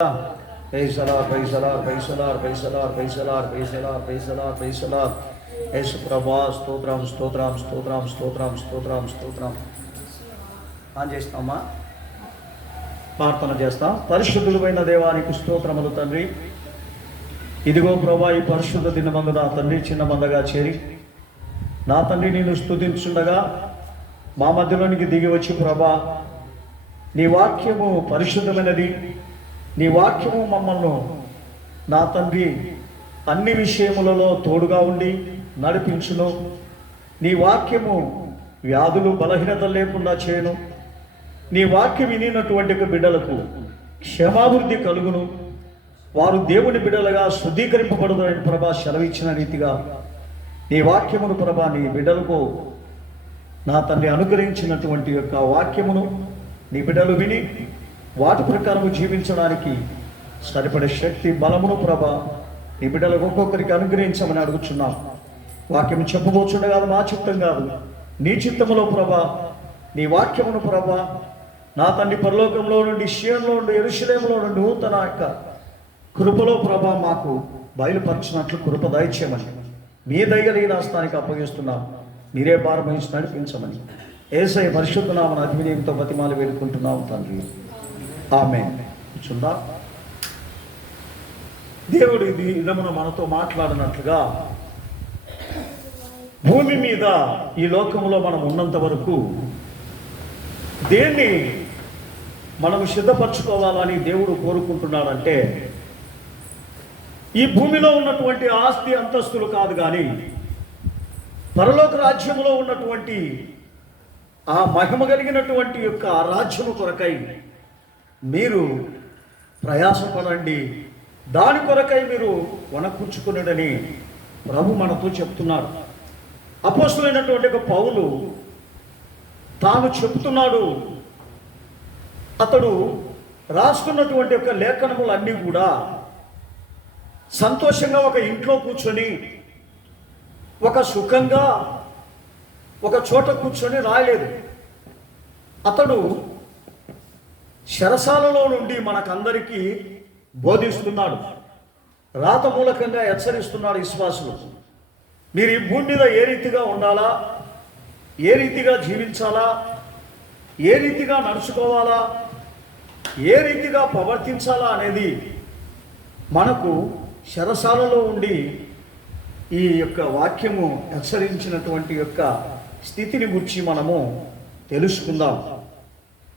Praise the Lord, praise the Lord, praise the Lord, praise the Lord, praise the Lord, praise the Lord, praise the Lord, praise the Lord. యేసు ప్రభువా స్తోత్రం స్తోత్రం స్తోత్రం స్తోత్రం స్తోత్రం స్తోత్రం. On చేస్తామా, ప్రార్థన చేస్తాం. పరిశుద్ధుడైన దేవానికి స్తోత్రములు తండ్రి. ఇదిగో ప్రభువా, ఈ పరిశుద్ధ దినమందు నా తండ్రి చిన్న మందగా చేరి నా తండ్రి నేను స్తుతించుండగా మా మధ్యలోనికి దిగి వచ్చి ప్రభువా, నీ వాక్యము పరిశుద్ధమైనది, నీ వాక్యము మమ్మల్ని నా తండ్రి అన్ని విషయములలో తోడుగా ఉండి నడిపించును. నీ వాక్యము వ్యాధులు బలహీనత లేకుండా చేయను. నీ వాక్యం వినినటువంటి బిడ్డలకు క్షేమాభివృద్ధి కలుగును. వారు దేవుని బిడ్డలుగా శుద్ధీకరింపబడుదని ప్రభా సెలవిచ్చిన రీతిగా నీ వాక్యమును ప్రభా నీ బిడ్డలకు నా తండ్రి అనుగ్రహించినటువంటి యొక్క వాక్యమును నీ బిడ్డలు విని వాటి ప్రకారము జీవించడానికి సరిపడే శక్తి బలమును ప్రభా నీ బిడ్డలకు ఒక్కొక్కరికి అనుగ్రహించమని అడుగుచున్నాం. వాక్యం చెప్పబోచుండగా మా చిత్తం కాదు, నీ చిత్తములో ప్రభా నీ వాక్యమును ప్రభా నా తండ్రి పరలోకంలో నుండి షియోనులో నుండి యెరూషలేములో నుండి నూతన యొక్క కృపలో ప్రభా మాకు బయలుపరచినట్లు కృప దయచేయమని మీ దగ్గర రాష్ట్రానికి అప్పగిస్తున్నాం. మీరే భారమించి నడిపించమని యేసయ్య పరిశుద్ధ నామమున అతి వినయంతో బతిమాలి వేడుకుంటున్నాం తండ్రి, ఆమేన్. చూడా, దేవుడు ఇది ఇదమున మనతో మాట్లాడినట్లుగా భూమి మీద ఈ లోకంలో మనం ఉన్నంత వరకు దేన్ని మనం సిద్ధపరచుకోవాలని దేవుడు కోరుకుంటున్నాడంటే ఈ భూమిలో ఉన్నటువంటి ఆస్తి అంతస్తులు కాదు, కానీ పరలోక రాజ్యములో ఉన్నటువంటి ఆ మహిమ కలిగినటువంటి యొక్క ఆ రాజ్యము కొరకై మీరు ప్రయాసపడండి, దాని కొరకై మీరు వనకూర్చుకున్నాడని ప్రభు మనతో చెప్తున్నాడు. అపోస్తలుడైనటువంటి ఒక పౌలు తాను చెప్తున్నాడు. అతడు రాసుకున్నటువంటి యొక్క లేఖనములన్నీ కూడా సంతోషంగా ఒక ఇంట్లో కూర్చొని ఒక సుఖంగా ఒక చోట కూర్చొని రాయలేదు. అతడు శరసాలలో నుండి మనకందరికీ బోధిస్తున్నాడు, రాత మూలకంగా హెచ్చరిస్తున్నాడు విశ్వాసులు. మీరు ఈ భూమి మీద ఏ రీతిగా ఉండాలా, ఏ రీతిగా జీవించాలా, ఏ రీతిగా నడుచుకోవాలా, ఏ రీతిగా ప్రవర్తించాలా అనేది మనకు శరసాలలో ఉండి ఈ యొక్క వాక్యము హెచ్చరించినటువంటి యొక్క స్థితిని గురించి మనము తెలుసుకుందాం.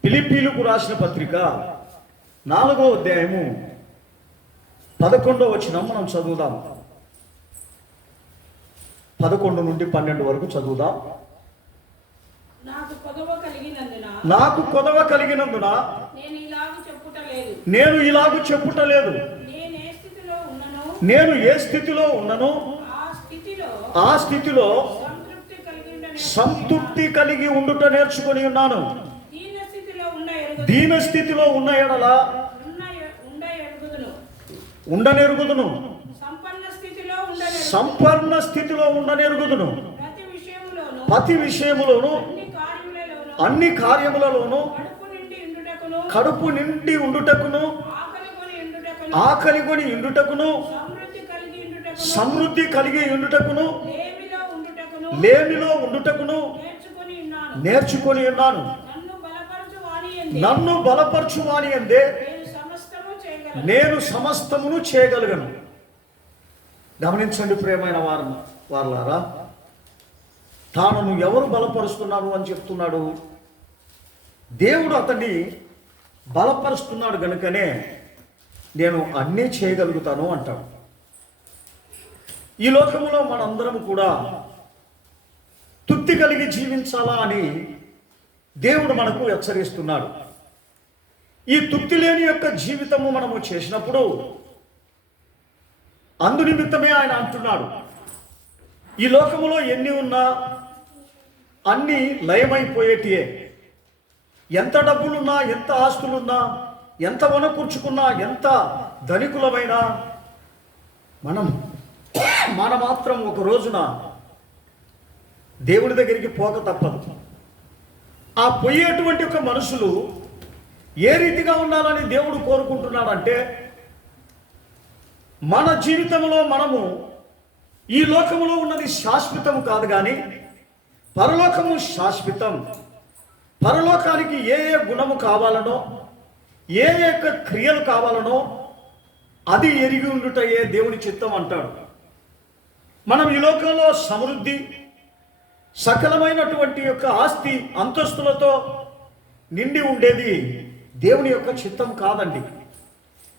ఫిలిప్పీలకు రాసిన పత్రిక 4వ అధ్యాయము 11వ వచనం మనం చదువుదాం. 11 నుండి 12 వరకు చదువుదాం. నాకు కొదవ కలిగినందున నేను ఇలాగు చెప్పుటలేదు. నేను ఏ స్థితిలో ఉన్ననో ఆ స్థితిలో సంతృప్తి కలిగి ఉండుట నేర్చుకొని ఉన్నాను. దీన స్థితిలో ఉన్న ఎడల ఉండనెరుగుదును, సంపన్న స్థితిలో ఉండనెరుగుదును. ప్రతి విషయములోను అన్ని కార్యములలోను కడుపు నిండి ఉండుటకును, ఆకలి కొని ఉండుటకును, సమృద్ధి కలిగి ఉండుటకును, లేమిలో ఉండుటకును నేర్చుకొని ఉన్నాను. నన్ను బలపరచు వాని యందే నేను సమస్తమును చేయగలను. గమనించండి ప్రియమైన వారలారా, తాను ఎవరు బలపరుస్తున్నారు అని చెప్తున్నాడు. దేవుడు అతన్ని బలపరుస్తున్నాడు గనుకనే నేను అన్నీ చేయగలుగుతాను అంటాడు. ఈ లోకంలో మనందరం కూడా తృప్తి కలిగి జీవించాలా అని దేవుడు మనకు హెచ్చరిస్తున్నాడు. ఈ తృప్తి లేని యొక్క జీవితము మనము చేసినప్పుడు అందు నిమిత్తమే ఆయన అంటున్నాడు, ఈ లోకములో ఎన్ని ఉన్నా అన్నీ లయమైపోయేటియే. ఎంత డబ్బులున్నా, ఎంత ఆస్తులున్నా, ఎంత వనకూర్చుకున్నా, ఎంత ధనికులమైనా మన మాత్రం ఒక రోజున దేవుడి దగ్గరికి పోక తప్పదు. ఆ పోయేటువంటి ఒక మనుషులు ఏ రీతిగా ఉండాలని దేవుడు కోరుకుంటున్నాడంటే, మన జీవితంలో మనము ఈ లోకములో ఉన్నది శాశ్వతం కాదు, కానీ పరలోకము శాశ్వతం. పరలోకానికి ఏ ఏ గుణము కావాలనో, ఏ యొక్క క్రియలు కావాలనో అది ఎరిగి ఉండుటయే దేవుని చిత్తం అంటాడు. మనం ఈ లోకంలో సమృద్ధి, సకలమైనటువంటి యొక్క ఆస్తి అంతస్తులతో నిండి ఉండేది దేవుని యొక్క చిత్తం కాదండి.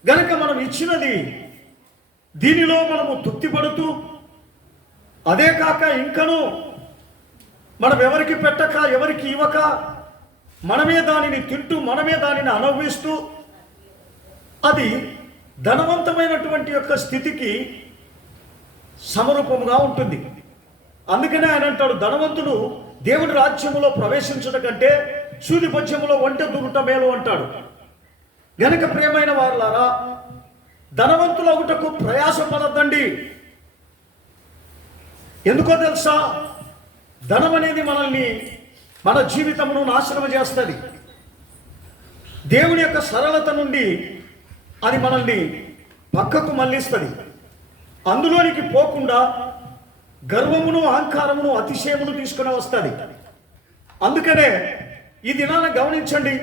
గనక మనం ఇచ్చినది దీనిలో మనము తృప్తిపడుతూ, అదే కాక ఇంకను మనం ఎవరికి పెట్టక, ఎవరికి ఇవ్వక, మనమే దానిని తింటూ, మనమే దానిని అనుభవిస్తూ, అది ధనవంతమైనటువంటి యొక్క స్థితికి సమరూపముగా ఉంటుంది. అందుకనే ఆయన అంటాడు, ధనవంతుడు దేవుని రాజ్యములో ప్రవేశించడం కంటే సూది పద్యములో ఒంటె దూరుట మేలు అంటాడు. గనక ప్రియమైన వారులారా, ధనవంతులగుటకు ప్రయాసపడద్దండి. ఎందుకో తెలుసా? ధనం అనేది మనల్ని, మన జీవితమును నాశనం చేస్తుంది. దేవుని యొక్క సరళత నుండి అది మనల్ని పక్కకు మళ్ళిస్తుంది. అందులోనికి పోకుండా గర్వమును, అహంకారమును, అతిశయమును తీసుకుని వస్తుంది. అందుకనే ఈ దినాన్ని గమనించండి,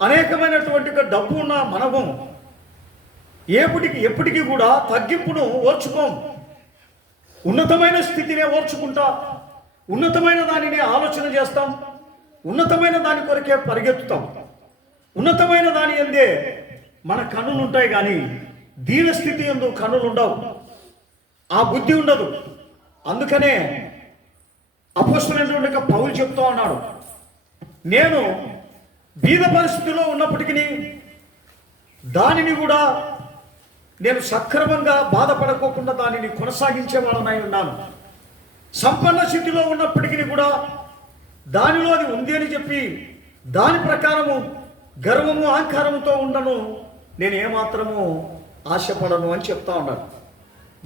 అనేకమైనటువంటి డబ్బు ఉన్న మనము ఎప్పటికీ కూడా తగ్గింపును ఓర్చుకోం. ఉన్నతమైన స్థితినే ఓర్చుకుంటా, ఉన్నతమైన దానిని ఆలోచన చేస్తాం, ఉన్నతమైన దాని కొరకే పరిగెత్తుతాం. ఉన్నతమైన దాని ఎందే మన కన్నులు ఉంటాయి, కానీ దీన స్థితి ఎందు కన్నులు ఉండవు, ఆ బుద్ధి ఉండదు. అందుకనే అపోస్తలుడైన పౌలు చెప్తా ఉన్నాడు, నేను బీద పరిస్థితిలో ఉన్నప్పటికీ దానిని కూడా నేను సక్రమంగా బాధపడకోకుండా దానిని కొనసాగించేవాడనై ఉన్నాను. సంపన్న స్థితిలో ఉన్నప్పటికీ కూడా దానిలో అది ఉంది అని చెప్పి దాని ప్రకారము గర్వము, అహంకారముతో ఉండను, నేను ఏమాత్రము ఆశపడను అని చెప్తా ఉన్నాడు.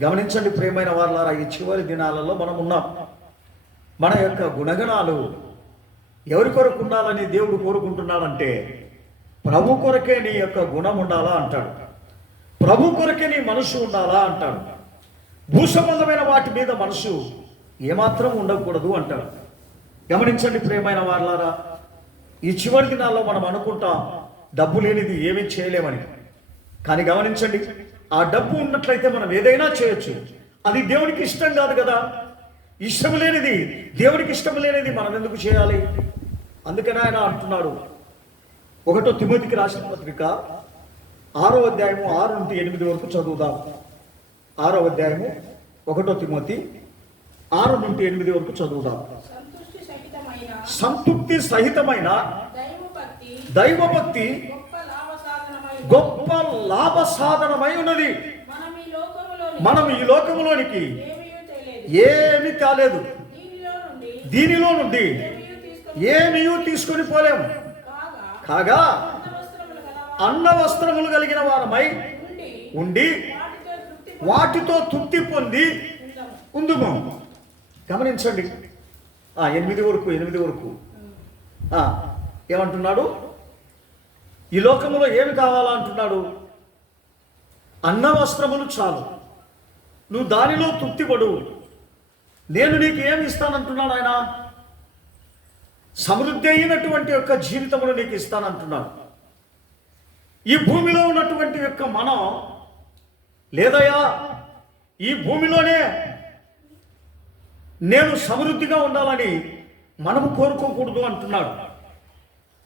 గమనించండి ప్రియమైన వారులారా, ఈ చివరి దినాలలో మనం ఉన్నాం. మన యొక్క గుణగణాలు ఎవరి కొరకు ఉండాలని దేవుడు కోరుకుంటున్నాడంటే, ప్రభు కొరకే నీ యొక్క గుణం ఉండాలా అంటాడు, ప్రభు కొరకే నీ మనసు ఉండాలా అంటాడు. భూ సంబంధమైన వాటి మీద మనసు ఏమాత్రం ఉండకూడదు అంటాడు. గమనించండి ప్రియమైన వారులారా, ఈ చివరి దినాల్లో మనం అనుకుంటాం డబ్బు లేనిది ఏమీ చేయలేమని. కానీ గమనించండి, ఆ డబ్బు ఉన్నట్లయితే మనం ఏదైనా చేయొచ్చు. అది దేవునికి ఇష్టం కాదు కదా. ఇష్టం లేనిది, దేవునికి ఇష్టం లేనిది మనం ఎందుకు చేయాలి? అందుకని ఆయన అంటున్నాడు, 1 తిమోతికి రాసిన పత్రిక 6వ అధ్యాయము 6 నుండి 8 వరకు చదువుదాం. 6వ అధ్యాయము 1 తిమోతి 6 నుండి 8 వరకు చదువుదాం. సంతృప్తి సహితమైన దైవభక్తి గొప్ప లాభ సాధనమై ఉన్నది. మనం ఈ లోకములోనికి ఏమి కాలేదు, దీనిలో నుండి ఏమీ తీసుకొని పోలేము. కాగా అన్న వస్త్రములు కలిగిన వారమై ఉండి వాటితో తృప్తి పొంది ఉందుము. గమనించండి, 8 వరకు ఏమంటున్నాడు? ఈ లోకములో ఏమి కావాలా అంటున్నాడు? అన్న వస్త్రములు చాలు, నువ్వు దానిలో తృప్తిపడు, నేను నీకు ఏమి ఇస్తానంటున్నాడు ఆయన? సమృద్ధి అయినటువంటి యొక్క జీవితమును నీకు ఇస్తానంటున్నాడు. ఈ భూమిలో ఉన్నటువంటి యొక్క మనం లేదయ్యా, ఈ భూమిలోనే నేను సమృద్ధిగా ఉండాలని మనము కోరుకోకూడదు అంటున్నాడు.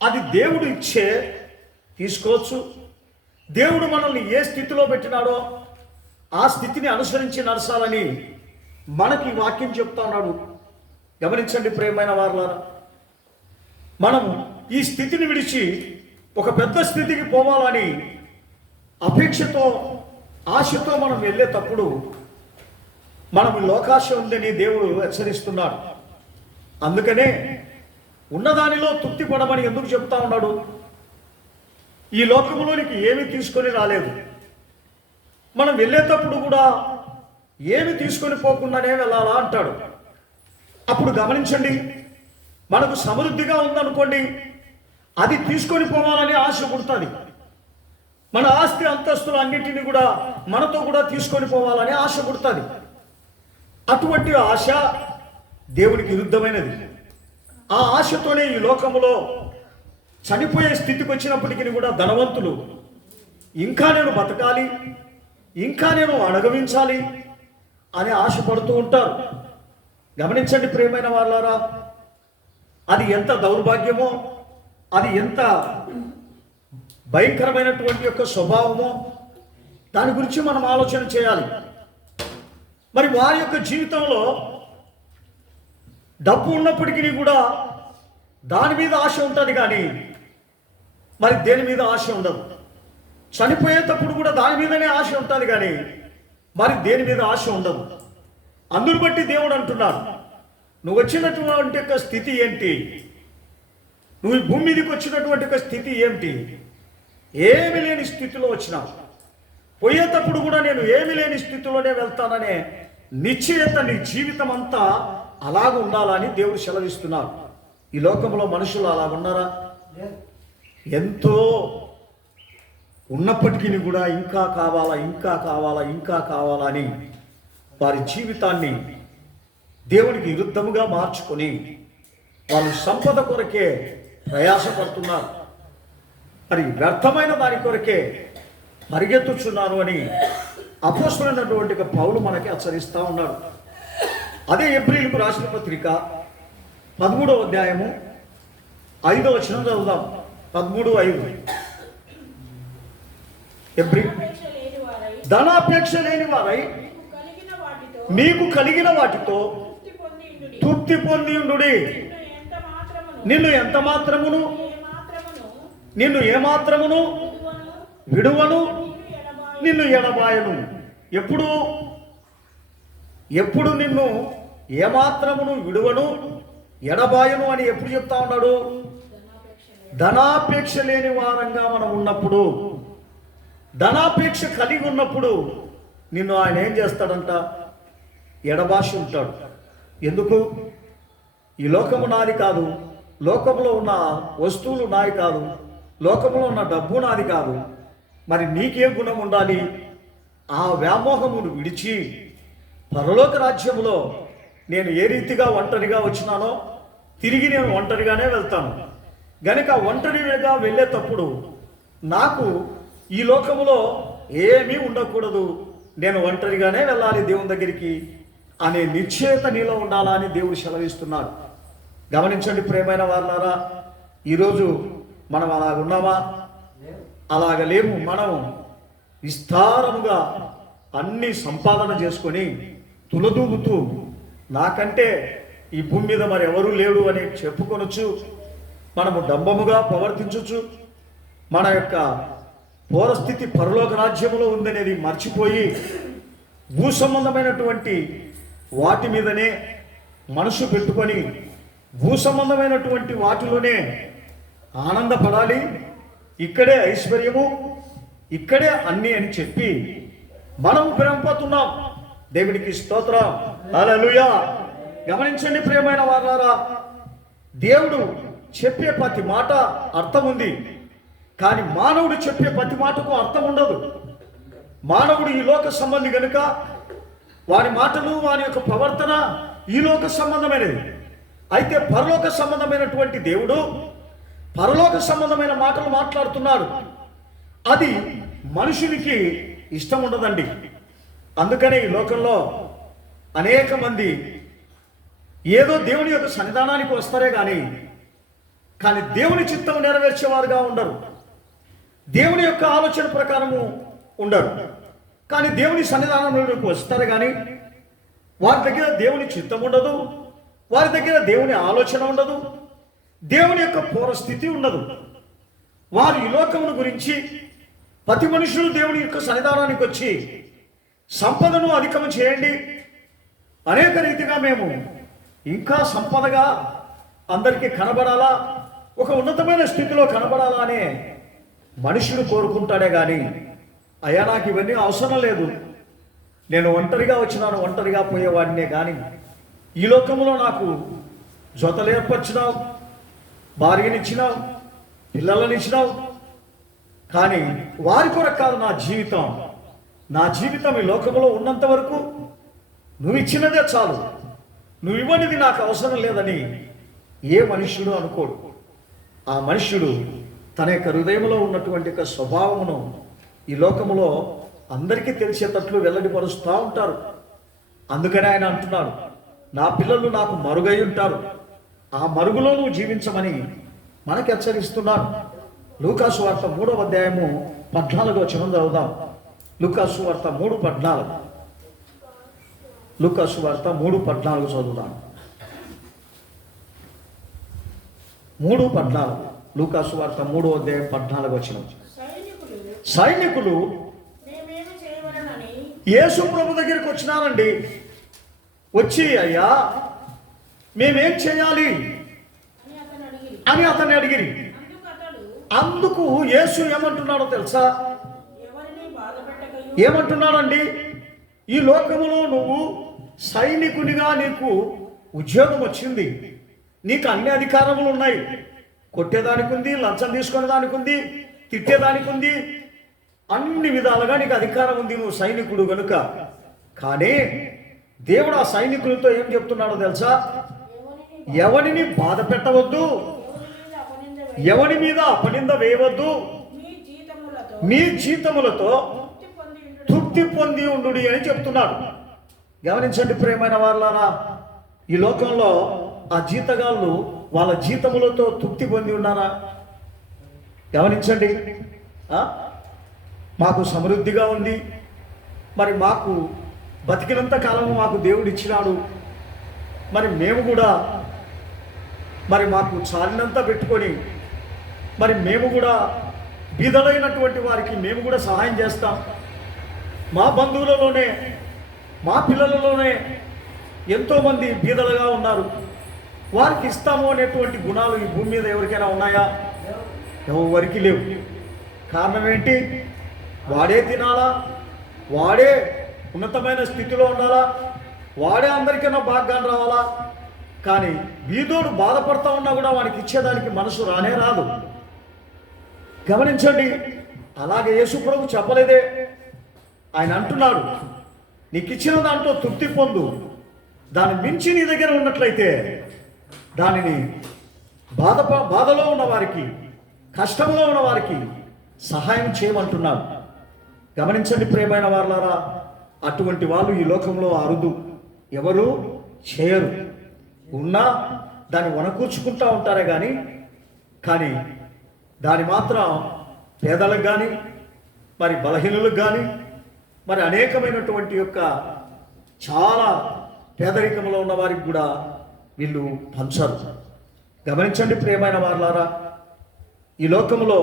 అది దేవుడు ఇచ్చే తీసుకోవచ్చు. దేవుడు మనల్ని ఏ స్థితిలో పెట్టినాడో ఆ స్థితిని అనుసరించి నడచాలని మనకి వాక్యం చెప్తా ఉన్నాడు. గమనించండి ప్రియమైన వారులారా, మనం ఈ స్థితిని విడిచి ఒక పెద్ద స్థితికి పోవాలని అపేక్షతో, ఆశతో మనం వెళ్ళేటప్పుడు మనం లోకాశ ఉందని దేవుడు హెచ్చరిస్తున్నాడు. అందుకనే ఉన్నదానిలో తృప్తి పడమని ఎందుకు చెప్తా ఉన్నాడు? ఈ లోకములోనికి ఏమి తీసుకొని రాలేదు. మనం వెళ్ళేటప్పుడు కూడా ఏమి తీసుకొని పోకుండానే వెళ్ళాలా అంటాడు. అప్పుడు గమనించండి, మనకు సమృద్ధిగా ఉందనుకోండి, అది తీసుకొని పోవాలని ఆశ పుడుతుంది. మన ఆస్తి అంతస్తులు అన్నిటిని కూడా మనతో కూడా తీసుకొని పోవాలని ఆశ పుడుతుంది. అటువంటి ఆశ దేవునికి విరుద్ధమైనది. ఆ ఆశతోనే ఈ లోకంలో చనిపోయే స్థితికి వచ్చినప్పటికీ కూడా ధనవంతులు ఇంకా నేను బతకాలి, ఇంకా నేను అణగవించాలి అని ఆశపడుతూ ఉంటారు. గమనించండి ప్రియమైన వాళ్ళారా, అది ఎంత దౌర్భాగ్యమో, అది ఎంత భయంకరమైనటువంటి యొక్క స్వభావమో దాని గురించి మనం ఆలోచన చేయాలి. మరి వారి యొక్క జీవితంలో డబ్బు ఉన్నప్పటికీ కూడా దాని మీద ఆశ ఉంటుంది, కానీ మరి దేని మీద ఆశ ఉండదు. చనిపోయేటప్పుడు కూడా దాని మీదనే ఆశ ఉంటుంది, కానీ మరి దేని మీద ఆశ ఉండదు. అందును బట్టి దేవుడు అంటున్నాడు, నువ్వు వచ్చినటువంటి యొక్క స్థితి ఏంటి, నువ్వు ఈ భూమి మీదకి వచ్చినటువంటి యొక్క స్థితి ఏమిటి? ఏమి లేని స్థితిలో వచ్చినావు. పోయేటప్పుడు కూడా నేను ఏమి లేని స్థితిలోనే వెళ్తాననే నిశ్చయత నీ జీవితం అంతా అలాగ ఉండాలని దేవుడు సెలవిస్తున్నాడు. ఈ లోకంలో మనుషులు అలా ఉన్నారా? ఎంతో ఉన్నప్పటికీ కూడా ఇంకా కావాలా, ఇంకా కావాలా, ఇంకా కావాలా అని వారి జీవితాన్ని దేవునికి విరుద్ధముగా మార్చుకొని వాళ్ళు సంపద కొరకే ప్రయాసపడుతున్నారు. మరి వ్యర్థమైన దాని కొరకే పరిగెత్తుచున్నారు అని అపోస్తలుడైనటువంటి పౌలు మనకి హెచ్చరిస్తూ ఉన్నాడు. అదే ఎబ్రీయులకు రాసిన పత్రిక 13వ అధ్యాయము 5వ వచనం చదువుదాం. 13:5. ధనాపేక్ష లేని వారై మీకు కలిగిన వాటితో తృప్తి పొంది ఉండుడి. నిన్ను ఎంత మాత్రమును విడువను, నిన్ను ఎడబాయను. ఎప్పుడు నిన్ను ఏమాత్రమును విడువను, ఎడబాయను అని ఎప్పుడు చెప్తా ఉన్నాడు? ధనాపేక్ష లేని వారంగా మనం ఉన్నప్పుడు, ధనాపేక్ష కలిగి ఉన్నప్పుడు నిన్ను ఆయన ఏం చేస్తాడంట? ఎడబాసి ఉంటాడు. ఎందుకు? ఈ లోకము నాది కాదు, లోకంలో ఉన్న వస్తువులు నాది కాదు, లోకంలో ఉన్న డబ్బు నాది కాదు. మరి నీకే గుణం ఉండాలి? ఆ వ్యామోహమును విడిచి పరలోక రాజ్యములో నేను ఏ రీతిగా ఒంటరిగా వచ్చినానో తిరిగి నేను ఒంటరిగానే వెళ్తాను. గనుక ఒంటరిగా వెళ్ళేటప్పుడు నాకు ఈ లోకములో ఏమీ ఉండకూడదు, నేను ఒంటరిగానే వెళ్ళాలి దేవుని దగ్గరికి అనే నిశ్చయత నీలో ఉండాలా అని దేవుడు సెలవిస్తున్నాడు. గమనించండి ప్రియమైన వారులారా, ఈరోజు మనం అలాగున్నామా? అలాగ లేము. మనం విస్తారముగా అన్ని సంపాదన చేసుకొని తులదూగుతూ నాకంటే ఈ భూమి మీద మరి ఎవరూ లేడు అని చెప్పుకొనొచ్చు. మనము డంబముగా ప్రవర్తించవచ్చు. మన యొక్క పూర్వస్థితి పరలోక రాజ్యంలో ఉందనేది మర్చిపోయి భూ సంబంధమైనటువంటి వాటి మీదనే మనసు పెట్టుకొని భూ సంబంధమైనటువంటి వాటిలోనే ఆనందపడాలి, ఇక్కడే ఐశ్వర్యము, ఇక్కడే అన్నీ అని చెప్పి మనం ప్రేమపోతున్నాం. దేవునికి స్తోత్రం, హల్లెలూయా. గమనించండి ప్రియమైన వారులారా, దేవుడు చెప్పే ప్రతి మాట అర్థం ఉంది, కానీ మానవుడు చెప్పే ప్రతి మాటకు అర్థం ఉండదు. మానవుడు ఈ లోక సంబంధి కనుక వారి మాటలు, వారి యొక్క ప్రవర్తన ఈ లోక సంబంధమైనది. అయితే పరలోక సంబంధమైనటువంటి దేవుడు పరలోక సంబంధమైన మాటలు మాట్లాడుతున్నాడు. అది మనుషునికి ఇష్టం ఉండదండి. అందుకనే ఈ లోకంలో అనేక మంది ఏదో దేవుని యొక్క సన్నిధానానికి వస్తారే కానీ దేవుని చిత్తం నెరవేర్చేవారుగా ఉండరు. దేవుని యొక్క ఆలోచన ప్రకారము ఉండరు. కానీ దేవుని సన్నిధానంలోకి వస్తారు, కానీ వారి దగ్గర దేవుని చిత్తం ఉండదు, వారి దగ్గర దేవుని ఆలోచన ఉండదు, దేవుని యొక్క పూర్వస్థితి ఉండదు. వారు ఈ లోకమును గురించి ప్రతి మనుషులు దేవుని యొక్క సన్నిధానానికి వచ్చి సంపదను అధికము చేయండి, అనేక రీతిగా మేము ఇంకా సంపదగా అందరికీ కనబడాలా, ఒక ఉన్నతమైన స్థితిలో కనబడాలా అనే మనుషుడు కోరుకుంటాడే కానీ అయ్యా నాకు ఇవన్నీ అవసరం లేదు, నేను ఒంటరిగా వచ్చినాను, ఒంటరిగా పోయేవాడినే, కానీ ఈ లోకంలో నాకు జతలు ఏర్పరిచినావు, భార్యనిచ్చినావు, పిల్లలను ఇచ్చినావు, కానీ వారి కొరకు కాదు నా జీవితం ఈ లోకంలో ఉన్నంత వరకు నువ్వు ఇచ్చినదే చాలు, నువ్వు ఇవ్వనిది నాకు అవసరం లేదని ఏ మనుష్యుడు అనుకోడు. ఆ మనుష్యుడు తన యొక్క హృదయంలో ఉన్నటువంటి యొక్క స్వభావమును ఈ లోకములో అందరికీ తెలిసేటట్లు వెల్లడిపరుస్తూ ఉంటారు. అందుకని ఆయన అంటున్నాడు, నా పిల్లలు నాకు మరుగై ఉంటారు, ఆ మరుగులో నువ్వు జీవించమని మనకు హెచ్చరిస్తున్నాడు. లూకాసు వార్త 3వ అధ్యాయము 14వ వచనం చదువుదాం. లూకాసు వార్త 3:14. లూకాసు వార్త 3:14 చదువుదాం. 3:14. లూకాసు వార్త 3వ అధ్యాయం 14వ వచనం. సైనికులు యేసు ప్రభు దగ్గరికి వచ్చినారండి. వచ్చి, అయ్యా మేమేం చేయాలి అని అతన్ని అడిగిరి. అందుకు యేసు ఏమంటున్నాడో తెలుసా? ఏమంటున్నాడండి? ఈ లోకములో నువ్వు సైనికునిగా నీకు ఉద్యోగం వచ్చింది, నీకు అన్ని అధికారములు ఉన్నాయి. కొట్టేదానికి ఉంది, లంచం తీసుకునేదానికి ఉంది, తిట్టేదానికి ఉంది, అన్ని విధాలుగా నీకు అధికారం ఉంది, నువ్వు సైనికుడు గనుక. కానీ దేవుడు ఆ సైనికులతో ఏం చెప్తున్నాడో తెలుసా? ఎవరిని బాధ పెట్టవద్దు, ఎవరి మీద అపనింద వేయవద్దు, మీ జీతములతో తృప్తి పొంది ఉండు అని చెప్తున్నాడు. గమనించండి ప్రియమైన వారలారా, ఈ లోకంలో ఆ జీతగాళ్ళు వాళ్ళ జీతములతో తృప్తి పొంది ఉన్నారా? గమనించండి. మాకు సమృద్ధిగా ఉంది, మరి మాకు బతికినంత కాలము మాకు దేవుడు ఇచ్చినాడు, మరి మేము కూడా మరి మాకు చాలినంత పెట్టుకొని మరి మేము కూడా బీదలైనటువంటి వారికి మేము కూడా సహాయం చేస్తాం. మా బంధువులలోనే మా పిల్లలలోనే ఎంతోమంది బీదలుగా ఉన్నారు, వారికి ఇస్తాము అనేటువంటి గుణాలు ఈ భూమి మీద ఎవరికైనా ఉన్నాయా? ఎవరికి లేవు. కారణం ఏంటి? వాడే తినాలా, వాడే ఉన్నతమైన స్థితిలో ఉండాలా, వాడే అందరికైనా భాగ్యాన్ని రావాలా. కానీ బీదోడు బాధపడతా ఉన్నా కూడా వానికి ఇచ్చేదానికి మనసు రానే రాదు. గమనించండి. అలాగే యేసు ప్రభు చెప్పలేదే? ఆయన అంటున్నాడు, నీకు ఇచ్చిన దాంట్లో తృప్తి పొందు, దాన్ని మించి నీ దగ్గర ఉన్నట్లయితే దానిని బాధలో ఉన్న వారికి, కష్టంలో ఉన్న వారికి సహాయం చేయమంటున్నాడు. గమనించండి ప్రియమైన వారలారా, అటువంటి వాళ్ళు ఈ లోకంలో అరుదు, ఎవరు చేయరు. ఉన్నా దాన్ని వనకూర్చుకుంటూ ఉంటారే కానీ దాని మాత్రం పేదలకు కానీ మరి బలహీనులకు కానీ మరి అనేకమైనటువంటి యొక్క చాలా పేదరికంలో ఉన్న వారికి కూడా వీళ్ళు పంచరు. గమనించండి ప్రియమైన వారలారా, ఈ లోకంలో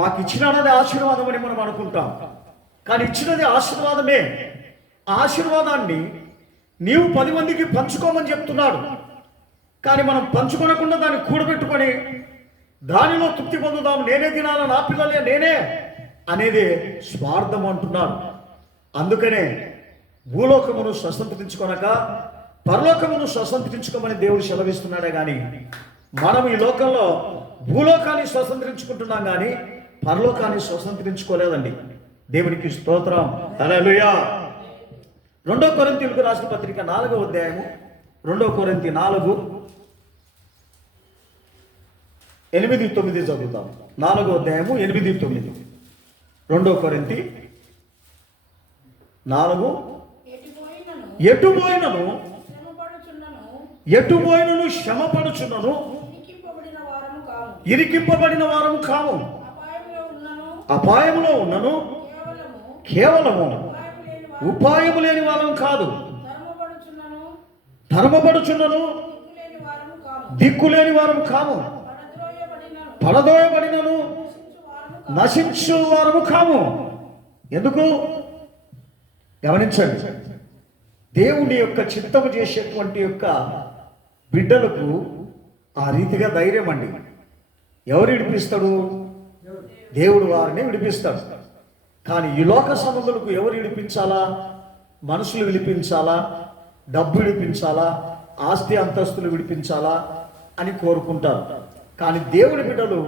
మాకు ఇచ్చినది ఆశీర్వాదం అని మనం అనుకుంటాం, కానీ ఇచ్చినది ఆశీర్వాదమే. ఆశీర్వాదాన్ని నీవు 10 మందికి పంచుకోమని చెప్తున్నాడు. కానీ మనం పంచుకోనకుండా దాన్ని కూడబెట్టుకొని దానిలో తృప్తి పొందుదాం, నేనే తినాలా, నా పిల్లలే నేనే అనేది స్వార్థం అంటున్నాడు. అందుకనే భూలోకమును స్వతంత్రించుకొనక పరలోకమును స్వతంత్రించుకోమని దేవుడు సెలవిస్తున్నాడే కానీ మనం ఈ లోకంలో భూలోకాన్ని స్వతంత్రించుకుంటున్నాం కానీ పరలోకాన్ని స్వతంత్రించుకోలేదండి. దేవునికి స్తోత్రం. హల్లెలూయా. 2 కొరింథీయులకు రాసిన పత్రిక 4వ అధ్యాయము 2 కొరింథీ 4:8-9 చదువుతాం. 4వ అధ్యాయము 8-9. 2 కొరింథీ 4. ఎటు పోయినను శ్రమపడుచున్నను ఇరికింపబడిన వారము కాము, అపాయములో ఉన్నను కేవలము ఉపాయము లేని వారం కాదు, ధర్మపడుచున్నను దిక్కులేని వారం కాము, పడదోయబడినను నశించు వారము కాము. ఎందుకు? గమనించండి. దేవుని యొక్క చిత్తము చేసేటువంటి యొక్క బిడ్డలకు ఆ రీతిగా ధైర్యం అండి. ఎవరు విడిపిస్తాడు? దేవుడు వారిని విడిపిస్తాడు. కానీ ఈ లోక సంబంధులకు ఎవరు విడిపించాలా? మనుషులు విడిపించాలా, డబ్బు విడిపించాలా, ఆస్తి అంతస్తులు విడిపించాలా అని కోరుకుంటారు. కానీ దేవుని బిడ్డలు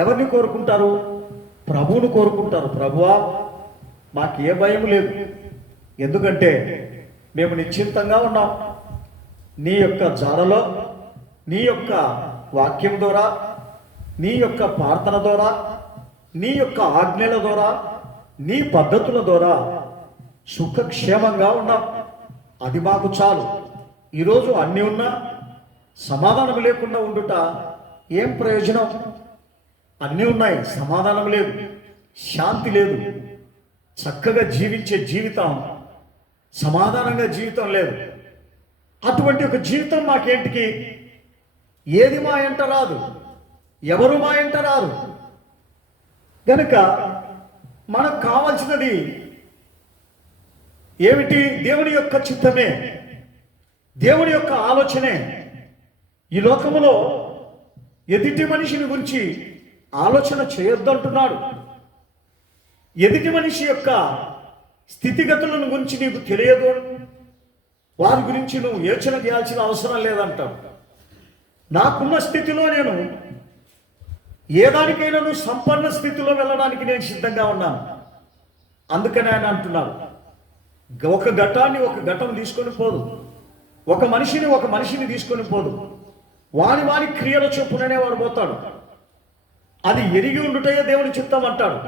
ఎవరిని కోరుకుంటారు? ప్రభువును కోరుకుంటారు. ప్రభువా, మాకు ఏ భయం లేదు, ఎందుకంటే మేము నిశ్చింతంగా ఉన్నాం. నీ యొక్క జాడలో, నీ యొక్క వాక్యం ద్వారా, నీ యొక్క ప్రార్థన ద్వారా, నీ యొక్క ఆజ్ఞల ద్వారా, నీ పద్ధతుల ద్వారా సుఖక్షేమంగా ఉన్నాం. అది మాకు చాలు. ఈరోజు అన్నీ ఉన్నా సమాధానం లేకుండా ఉండుట ఏం ప్రయోజనం? అన్నీ ఉన్నాయి, సమాధానం లేదు, శాంతి లేదు, చక్కగా జీవించే జీవితం, సమాధానంగా జీవితం లేదు. అటువంటి ఒక జీవితం మాకేంటికి? ఏది మా ఎంట రాదు, ఎవరు మా ఎంట రాదు. కనుక మనకు కావాల్సినది ఏమిటి? దేవుని యొక్క చిత్తమే, దేవుని యొక్క ఆలోచనే. ఈ లోకములో ఎదుటి మనిషిని గురించి ఆలోచన చేయొద్దంటున్నాడు. ఎదుటి మనిషి యొక్క స్థితిగతులను గురించి నీకు తెలియదు, వారి గురించి నువ్వు యోచన చేయాల్సిన అవసరం లేదంటావు. నాకున్న స్థితిలో నేను ఏ దానికైనా నువ్వు సంపన్న స్థితిలో వెళ్ళడానికి నేను సిద్ధంగా ఉన్నాను. అందుకని ఆయన అంటున్నాడు, ఒక ఘటాన్ని ఒక ఘటం తీసుకొని పోదు, ఒక మనిషిని తీసుకొని పోదు. వాని క్రియల చొప్పుననే వాడు పోతాడు. అది ఎరిగి ఉండుటయే దేవుని చిత్తం అంటాడు.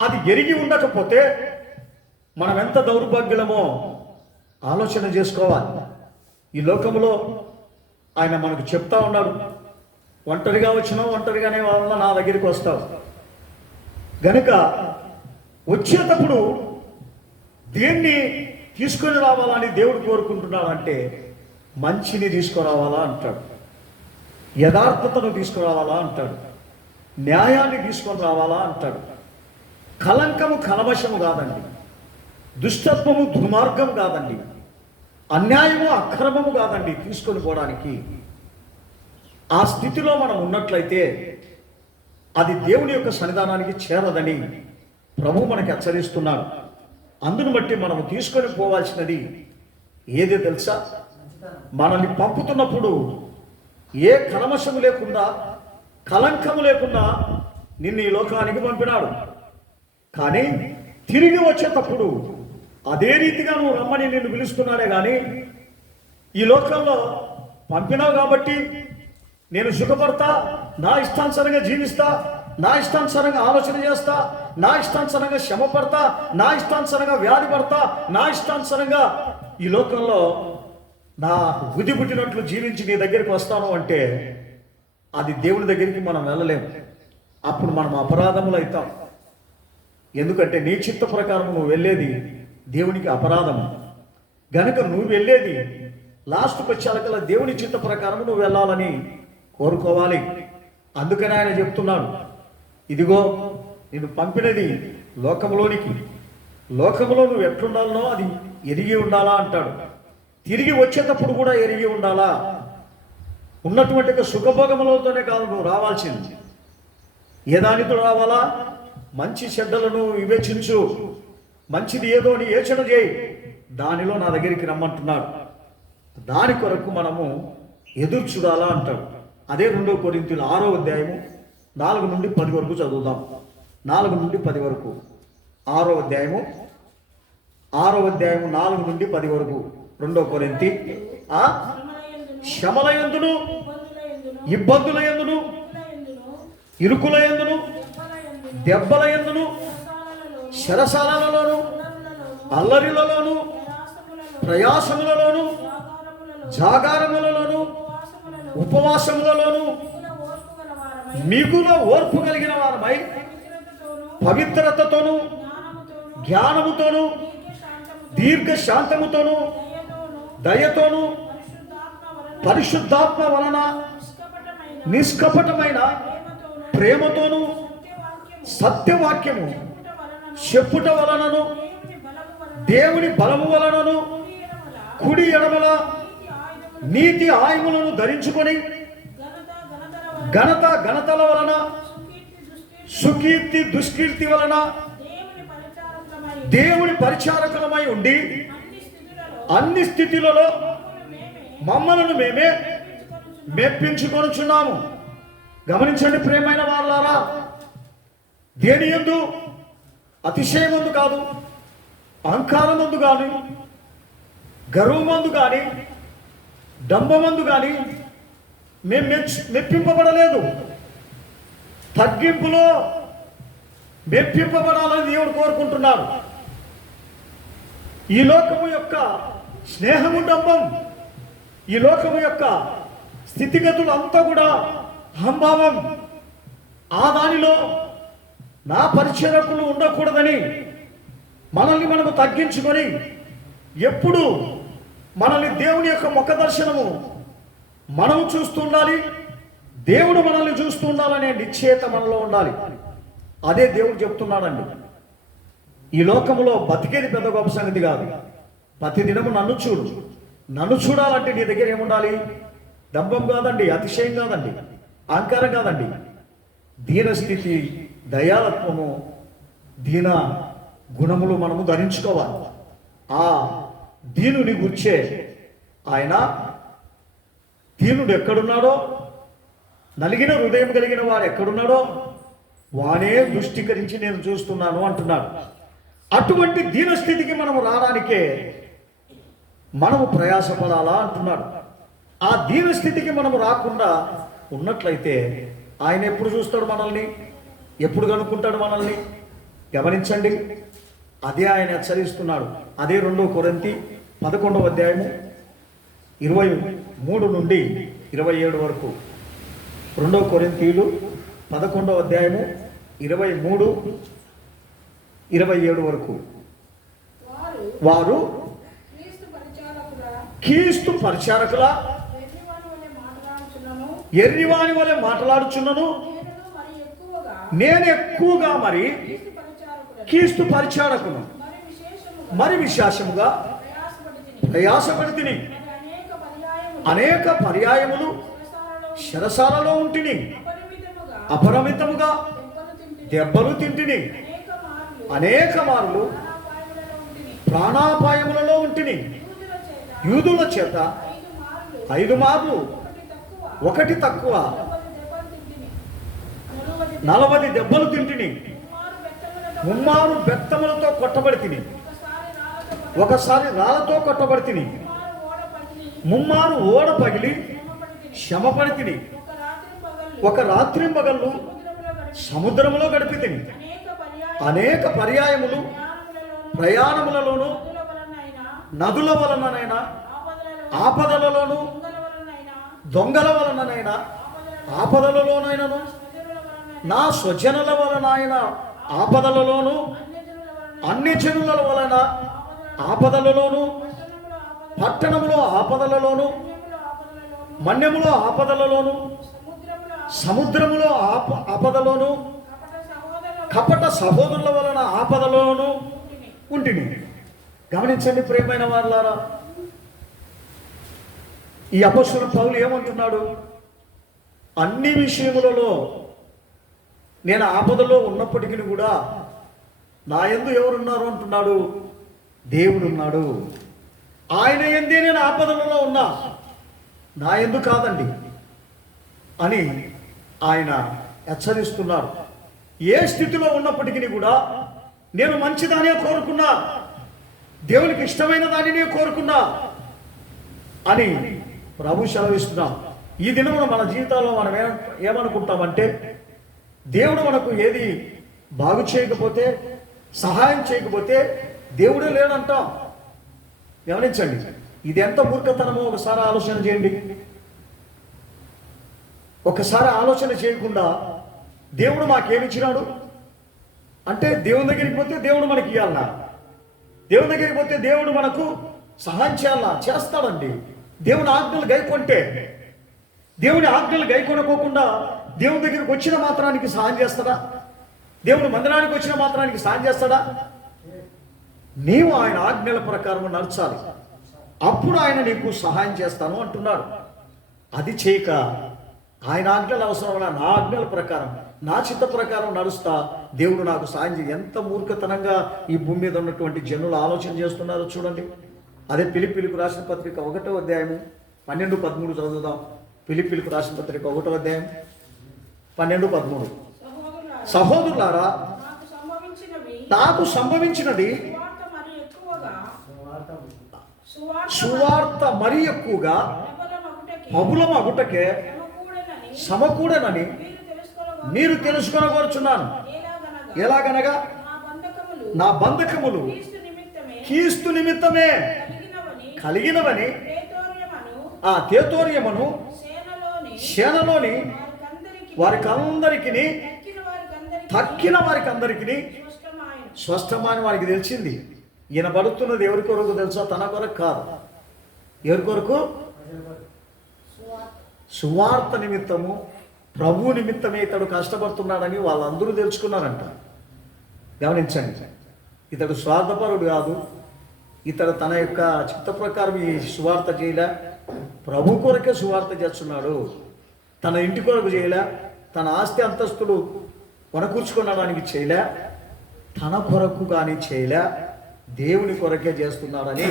అది ఎరిగి ఉండకపోతే మనం ఎంత దౌర్భాగ్యులమో ఆలోచన చేసుకోవాలి. ఈ లోకంలో ఆయన మనకు చెప్తా ఉన్నాడు, ఒంటరిగా వచ్చినావు, ఒంటరిగానే వల్ల నా దగ్గరికి వస్తావు. గనుక వచ్చేటప్పుడు దేన్ని తీసుకొని రావాలని దేవుడు కోరుకుంటున్నాడు అంటే మంచిని తీసుకురావాలా అంటాడు, యథార్థతను తీసుకురావాలా అంటాడు, న్యాయాన్ని తీసుకొని రావాలా అంటాడు. కలంకము కలమషము కాదండి, దుష్టత్వము దుర్మార్గం కాదండి, అన్యాయము అక్రమము కాదండి తీసుకొని పోవడానికి. ఆ స్థితిలో మనం ఉన్నట్లయితే అది దేవుని యొక్క సన్నిధానానికి చేరదని ప్రభు మనకి హెచ్చరిస్తున్నాడు. అందును బట్టి మనము తీసుకొని పోవాల్సినది ఏదో తెలుసా? మనల్ని పంపుతున్నప్పుడు ఏ కలమషము లేకుండా, కలంకము లేకుండా నిన్ను ఈ లోకానికి పంపినాడు. కానీ తిరిగి వచ్చేటప్పుడు అదే రీతిగా నువ్వు రమ్మని నిన్ను పిలుస్తున్నాడే కానీ ఈ లోకంలో పంపినావు కాబట్టి నేను సుఖపడతా, నా ఇష్టానుసారంగా జీవిస్తా, నా ఇష్టానుసారంగా ఆలోచన చేస్తా, నా ఇష్టానుసారంగా శ్రమ పడతా, నా ఇష్టానుసారంగా వ్యాధి పడతా, నా ఇష్టానుసారంగా ఈ లోకంలో నా బుద్ధి పుట్టినట్లు జీవించి నీ దగ్గరికి వస్తాను అంటే అది దేవుని దగ్గరికి మనం వెళ్ళలేము. అప్పుడు మనం అపరాధములు అవుతాం. ఎందుకంటే నీ చిత్త ప్రకారం నువ్వు వెళ్ళేది దేవునికి అపరాధము. గనుక నువ్వు వెళ్ళేది లాస్ట్కి వచ్చేకల్లా దేవుని చిత్త ప్రకారం నువ్వు వెళ్ళాలని కోరుకోవాలి. అందుకని ఆయన చెప్తున్నాడు, ఇదిగో నేను పంపినది లోకంలోనికి, లోకంలో నువ్వు ఎట్లుండాలనో అది ఎరిగి ఉండాలా అంటాడు. తిరిగి వచ్చేటప్పుడు కూడా ఎరిగి ఉండాలా. ఉన్నటువంటి సుఖభోగములతోనే కాదు నువ్వు రావాల్సింది. ఏ దానితో రావాలా? మంచి చెడ్డలను వివేచించు, మంచిది ఏదో అని యోచన చేయి, దానిలో నా దగ్గరికి రమ్మంటున్నాడు. దాని కొరకు మనము ఎదురు చూడాలా అంటాడు. అదే 2 కొరింథీయుల 6వ అధ్యాయము 4 నుండి 10 వరకు చదువుదాం. 4 నుండి 10 వరకు, 6వ అధ్యాయము 4 నుండి 10 వరకు. 2 కొరింథీ శ్రమల యందును, ఇబ్బందుల యందును, ఇరుకుల యందును, దెబ్బల యందును, శరసాలలోను, అల్లరిలలోను, ప్రయాసములలోను, జాగారములలోను, ఉపవాసములలోను మిగుల ఓర్పు కలిగిన వారమై పవిత్రతతోను, జ్ఞానముతోను, దీర్ఘశాంతముతోను, దయతోను, పరిశుద్ధాత్మ వలన నిష్కపటమైన ప్రేమతోను, సత్యవాక్యము చెప్పుట వలనను, దేవుని బలము వలనను, కుడి ఎడమల నీతి ఆయుములను ధరించుకొని ఘనతల వలన, సుకీర్తి దుష్కీర్తి వలన దేవుని పరిచారకులమై ఉండి అన్ని స్థితిలలో మమ్మలను మేమే మెప్పించుకొనుచున్నాము. గమనించండి ప్రియమైన వాళ్ళారా, దేని యందు అతిశయమందు కాదు, అహంకారమందు కానీ, గర్వమందు కానీ, డంబమందు కానీ మేము మెప్పింపబడలేదు. తగ్గింపులో మెప్పింపబడాలని దేవుడు కోరుకుంటున్నాడు. ఈ లోకము యొక్క స్నేహము డంబం, ఈ లోకము యొక్క స్థితిగతులు అంతా కూడా అహంభావం. ఆ దానిలో నా పరిచరకులు ఉండకూడదని మనల్ని మనము తగ్గించుకొని ఎప్పుడు మనల్ని దేవుని యొక్క ముఖ దర్శనము మనము చూస్తుండాలి, దేవుడు మనల్ని చూస్తూ ఉండాలనే నిశ్చయత మనలో ఉండాలి. అదే దేవుడు చెప్తున్నాడండి. ఈ లోకంలో బతికేది పెద్ద గొప్ప సంగతి కాదు. ప్రతి దినము నన్ను చూడు. నన్ను చూడాలంటే నీ దగ్గర ఏముండాలి? డంబం కాదండి, అతిశయం కాదండి, అహంకారం కాదండి, దీనస్థితి, దయాలత్వము, దీన గుణములు మనము ధరించుకోవాలి. ఆ దీనుని గుర్చే ఆయన, దీనుడు ఎక్కడున్నాడో, నలిగిన హృదయం కలిగిన వాడు ఎక్కడున్నాడో వానే దృష్టికరించి నేను చూస్తున్నాను అంటున్నాడు. అటువంటి దీనస్థితికి మనము రావడానికే మనము ప్రయాసపడాలా అంటున్నాడు. ఆ దీనస్థితికి మనము రాకుండా ఉన్నట్లయితే ఆయన ఎప్పుడు చూస్తాడు మనల్ని? ఎప్పుడు కనుక్కుంటాడు మనల్ని? గమనించండి, అదే ఆయన హెచ్చరిస్తున్నాడు. అదే 2 కొరింథీ 11వ అధ్యాయము 23 నుండి 27 వరకు. 2 కొరింథీలు 11వ అధ్యాయము 23, 27 వరకు. వారు క్రీస్తు పరిచారకుల ఎర్రివాని వలె మాట్లాడుచున్నను, నేను ఎక్కువగా మరి క్రీస్తు పరిచారకును మరి విశేషముగా ప్రయాసపడితిని. అనేక పర్యాయములు శరసాలలో ఉంటిని, అపరిమితముగా దెబ్బలు తింటిని, అనేక మార్లు ప్రాణాపాయములలో ఉంటిని. యూదుల చేత 5 మార్లు, ఒకటి తక్కువ 40 దెబ్బలు తింటిని. 3 మారు బెత్తములతో కొట్టబడి తిని, ఒకసారి రాళ్లతో కొట్టబడి తిని, 3 మారు ఓడ పగిలి శ్రమపడి తిని, ఒక రాత్రి పగళ్ళు సముద్రములో గడిపి తిని, అనేక పర్యాయములు ప్రయాణములలోను, నదుల వలననైనా, ఆపదలలోను, దొంగల వలననైనా, ఆపదలలోనైనను, నా స్వజనుల వలన ఆపదలలోను, అన్ని జనుల వలన ఆపదలలోను, పట్టణములో ఆపదలలోను, మన్యములో ఆపదలలోను, సముద్రములో ఆపదలోను, కపట సహోదరుల వలన ఆపదలోను ఉంటిని. గమనించండి ప్రియమైన వారులారా, ఈ అపొస్తలుడు పౌలు ఏమంటున్నాడు? అన్ని విషయములలో నేను ఆపదలో ఉన్నప్పటికీ కూడా నా యందు ఎవరున్నారు అంటున్నాడు? దేవుడు ఉన్నాడు. ఆయన యందే నేను ఆపదలలో ఉన్నా, నా యందు కాదండి అని ఆయన హెచ్చరిస్తున్నాడు. ఏ స్థితిలో ఉన్నప్పటికీ కూడా నేను మంచిదానే కోరుకున్నా, దేవునికి ఇష్టమైన దానినే కోరుకున్నా అని ప్రభు సెలవిస్తున్నాం. ఈ దినమున మన జీవితాల్లో మనం ఏమనుకుంటామంటే, దేవుడు మనకు ఏది బాగు చేయకపోతే, సహాయం చేయకపోతే దేవుడే లేడంటాం. గమనించండి, ఇది ఎంత మూర్ఖతనమో ఒకసారి ఆలోచన చేయండి. ఒకసారి ఆలోచన చేయకుండా దేవుడు మాకేమిచ్చినాడు అంటే, దేవుని దగ్గరికి పోతే దేవుడు మనకి ఇవ్వాలన్నా, దేవుని దగ్గరికి పోతే దేవుడు మనకు సహాయం చేయాలన్నా? చేస్తాడండి. దేవుని ఆజ్ఞలు గైకొంటే, దేవుని ఆజ్ఞలు గైకొనకోకుండా దేవుని దగ్గరికి వచ్చిన మాత్రానికి సహాయం చేస్తాడా? దేవుని మందిరానికి వచ్చిన మాత్రానికి సహాయం చేస్తాడా? నీవు ఆయన ఆజ్ఞల ప్రకారం నడచాలి, అప్పుడు ఆయన నీకు సహాయం చేస్తాను అంటున్నాడు. అది చేయక ఆయన ఆజ్ఞలు అవసరం వల్ల నా ఆజ్ఞల ప్రకారం, నా చిత్త ప్రకారం నడుస్తా దేవుడు నాకు సాయం చేయి. ఎంత మూర్ఖతనంగా ఈ భూమి మీద ఉన్నటువంటి జనులు ఆలోచన చేస్తున్నారో చూడండి. అదే ఫిలిప్పీలకు రాసిన పత్రిక 1వ అధ్యాయము 12-13 చదువుదాం. ఫిలిప్పీలకు రాసిన పత్రిక 1వ అధ్యాయం 12:13. సహోదరులారా, సహోదరులారా, నాకు సంభవించినది సువార్త మరి ఎక్కువగా పబులమగుటకే సమకూడనని మీరు తెలుసుకొనగోరుచున్నాను. ఎలాగనగా నా బంధకములు క్రీస్తు నిమిత్తమే కలిగినవని ఆ తేతోర్యమును సేనలోని వారికందరికి తక్కిన వారికందరికి స్పష్టమని వారికి తెలిసింది. ఈయన పడుతున్నది ఎవరి కొరకు తెలుసా? తన కొరకు కాదు. ఎవరి కొరకు? సువార్త నిమిత్తము, ప్రభు నిమిత్తమే ఇతడు కష్టపడుతున్నాడని వాళ్ళందరూ తెలుసుకున్నారంట. గమనించండి, ఇతడు స్వార్థపరుడు కాదు. ఇతడు తన యొక్క చిత్త ప్రకారం ఈ సువార్త చేయలే, ప్రభు కొరకే సువార్త చేస్తున్నాడు. తన ఇంటి కొరకు చేయలే, తన ఆస్తి అంతస్తులు కొనకూర్చుకోవడానికి చేయలే, తన కొరకు కానీ చేయలే, దేవుని కొరకే చేస్తున్నాడని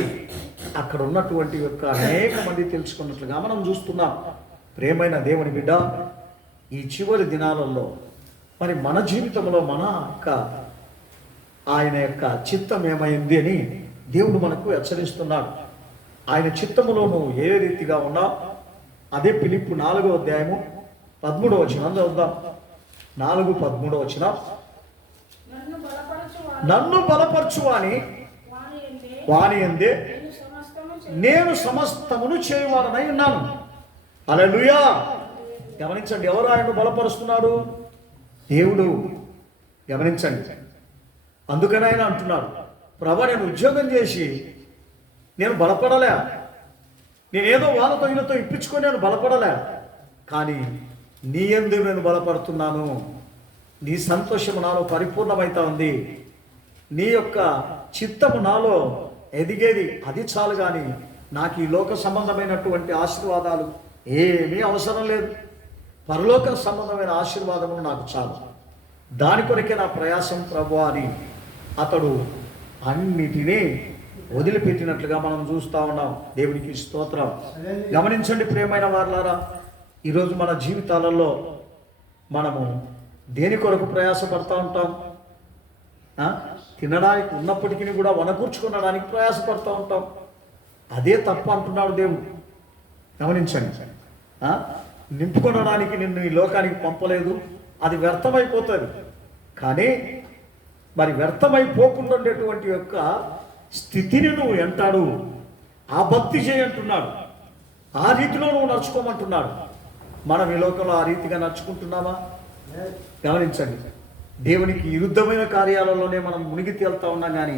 అక్కడ ఉన్నటువంటి యొక్క అనేక మంది తెలుసుకున్నట్లుగా మనం చూస్తున్నాం. ప్రేమైన దేవుని బిడ్డ, ఈ చివరి దినాలలో మరి మన జీవితంలో మన యొక్క ఆయన యొక్క చిత్తం ఏమైంది అని దేవుడు మనకు హెచ్చరిస్తున్నాడు. ఆయన చిత్తములో నువ్వు ఏ రీతిగా ఉన్నావు? అదే ఫిలిప్పు 4:13 చదువుదాం. 4:13 నన్ను బలపరచువాని వాని యందే నేను సమస్తమును చేయవాలనై ఉన్నాను. హల్లెలూయా. గమనించండి, ఎవరు ఆయన్ను బలపరుస్తున్నాడు? దేవుడు. గమనించండి, అందుకని ఆయన అంటున్నాడు, ప్రభా నేను ఉద్యోగం చేసి నేను బలపడలే, నేనేదో వాళ్ళతో ఈయనతో ఇప్పించుకొని నేను బలపడలే, కానీ నీ యందు నేను బలపడుతున్నాను. నీ సంతోషము నాలో పరిపూర్ణమైతా ఉంది. నీ యొక్క చిత్తము నాలో ఎదిగేది అది చాలు, కానీ నాకు ఈ లోక సంబంధమైనటువంటి ఆశీర్వాదాలు ఏమీ అవసరం లేదు. పరలోక సంబంధమైన ఆశీర్వాదము నాకు చాలు. దాని కొరకే నా ప్రయాసం ప్రభు అని అతడు అన్నిటినీ వదిలిపెట్టినట్లుగా మనం చూస్తూ ఉన్నాం. దేవునికి స్తోత్రం. గమనించండి ప్రియమైన వారలారా, ఈరోజు మన జీవితాలలో మనము దేని కొరకు ప్రయాసపడతా ఉంటాం? తినడానికి ఉన్నప్పటికీ కూడా వనకూర్చుకునడానికి ప్రయాసపడుతూ ఉంటాం. అదే తప్పు అంటున్నాడు దేవుడు. గమనించండి, నింపుకొనడానికి నిన్ను ఈ లోకానికి పంపలేదు, అది వ్యర్థమైపోతుంది. కానీ మరి వ్యర్థమైపోకుండా ఉండేటువంటి యొక్క స్థితిని నువ్వు ఎంటాడు, ఆ భక్తి చేయంటున్నాడు. ఆ రీతిలో నువ్వు నడుచుకోమంటున్నాడు. మనం ఈ లోకంలో ఆ రీతిగా నడుచుకుంటున్నామా? గమనించండి, దేవునికి విరుద్ధమైన కార్యాలలోనే మనం మునిగి తేలుతా ఉన్నాం, కానీ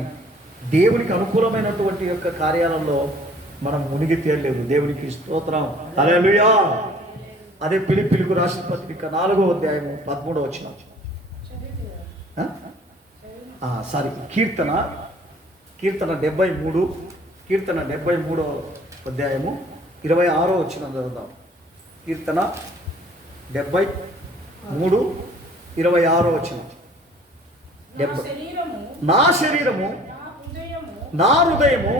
దేవునికి అనుకూలమైనటువంటి యొక్క కార్యాలలో మనం మునిగి తేలలేదు. దేవునికి స్తోత్రం. హల్లెలూయా. అదే ఫిలిప్పీయులకు రాసిన పత్రిక 4:13 సారీ కీర్తన 73 26 చదువుదాం. కీర్తన 73:26 నా శరీరము నా హృదయము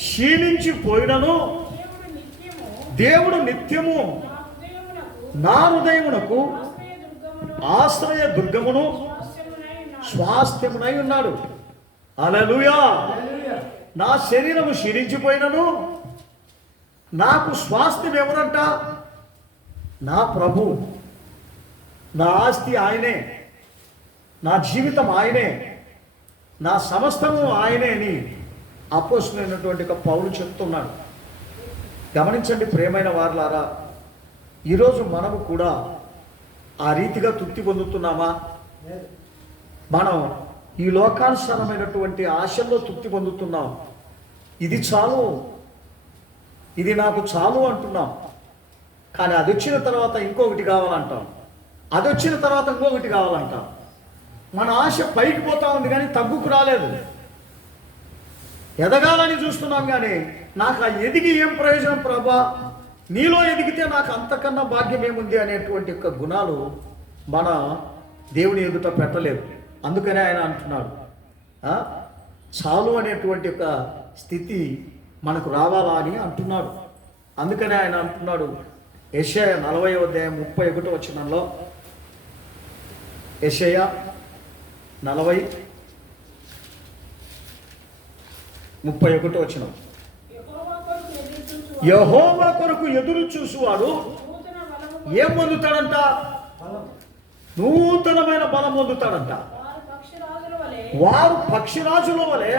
క్షీణించిపోయినను దేవుడు నిత్యము నా హృదయమునకు ఆశ్రయ దుర్గమును స్వాస్థ్యమునై ఉన్నాడు. హల్లెలూయా. నా శరీరము క్షీణించిపోయినను నాకు స్వాస్థ్యం ఎవరంట? నా ప్రభు. నా ఆస్తి ఆయనే, నా జీవితం ఆయనే, నా సమస్తము ఆయనే అని అపోస్తలుడైనటువంటి పౌలు చెప్తున్నాడు. గమనించండి ప్రియమైన వారలారా, ఈరోజు మనము కూడా ఆ రీతిగా తృప్తి పొందుతున్నామా? మనం ఈ లోకానుసారమైనటువంటి ఆశల్లో తృప్తి పొందుతున్నాం. ఇది చాలు, ఇది నాకు చాలు అంటున్నాం. కానీ అది వచ్చిన తర్వాత ఇంకొకటి కావాలంటాం, అది వచ్చిన తర్వాత ఇంకొకటి కావాలంటాం. మన ఆశ పైకి పోతా ఉంది కానీ తగ్గుకు రాలేదు. ఎదగాలని చూస్తున్నాం కానీ నాకు ఆ ఎదిగి ఏం ప్రయోజనం ప్రభా? నీలో ఎదిగితే నాకు అంతకన్నా భాగ్యం ఏముంది అనేటువంటి యొక్క గుణాలు మన దేవుని ఎదుట పెట్టలేదు. అందుకనే ఆయన అంటున్నాడు, చాలు అనేటువంటి ఒక స్థితి మనకు రావాలా అని అంటున్నాడు. అందుకనే ఆయన అంటున్నాడు, యెషయా 40వ అధ్యాయం 31వ వచనంలో, యెషయా 40:31 వచనం. యెహోవా కొరకు ఎదురు చూసువాడు ఏం పొందుతాడంట? నూతనమైన బలం పొందుతాడంట. వారు పక్షిరాజుల వలె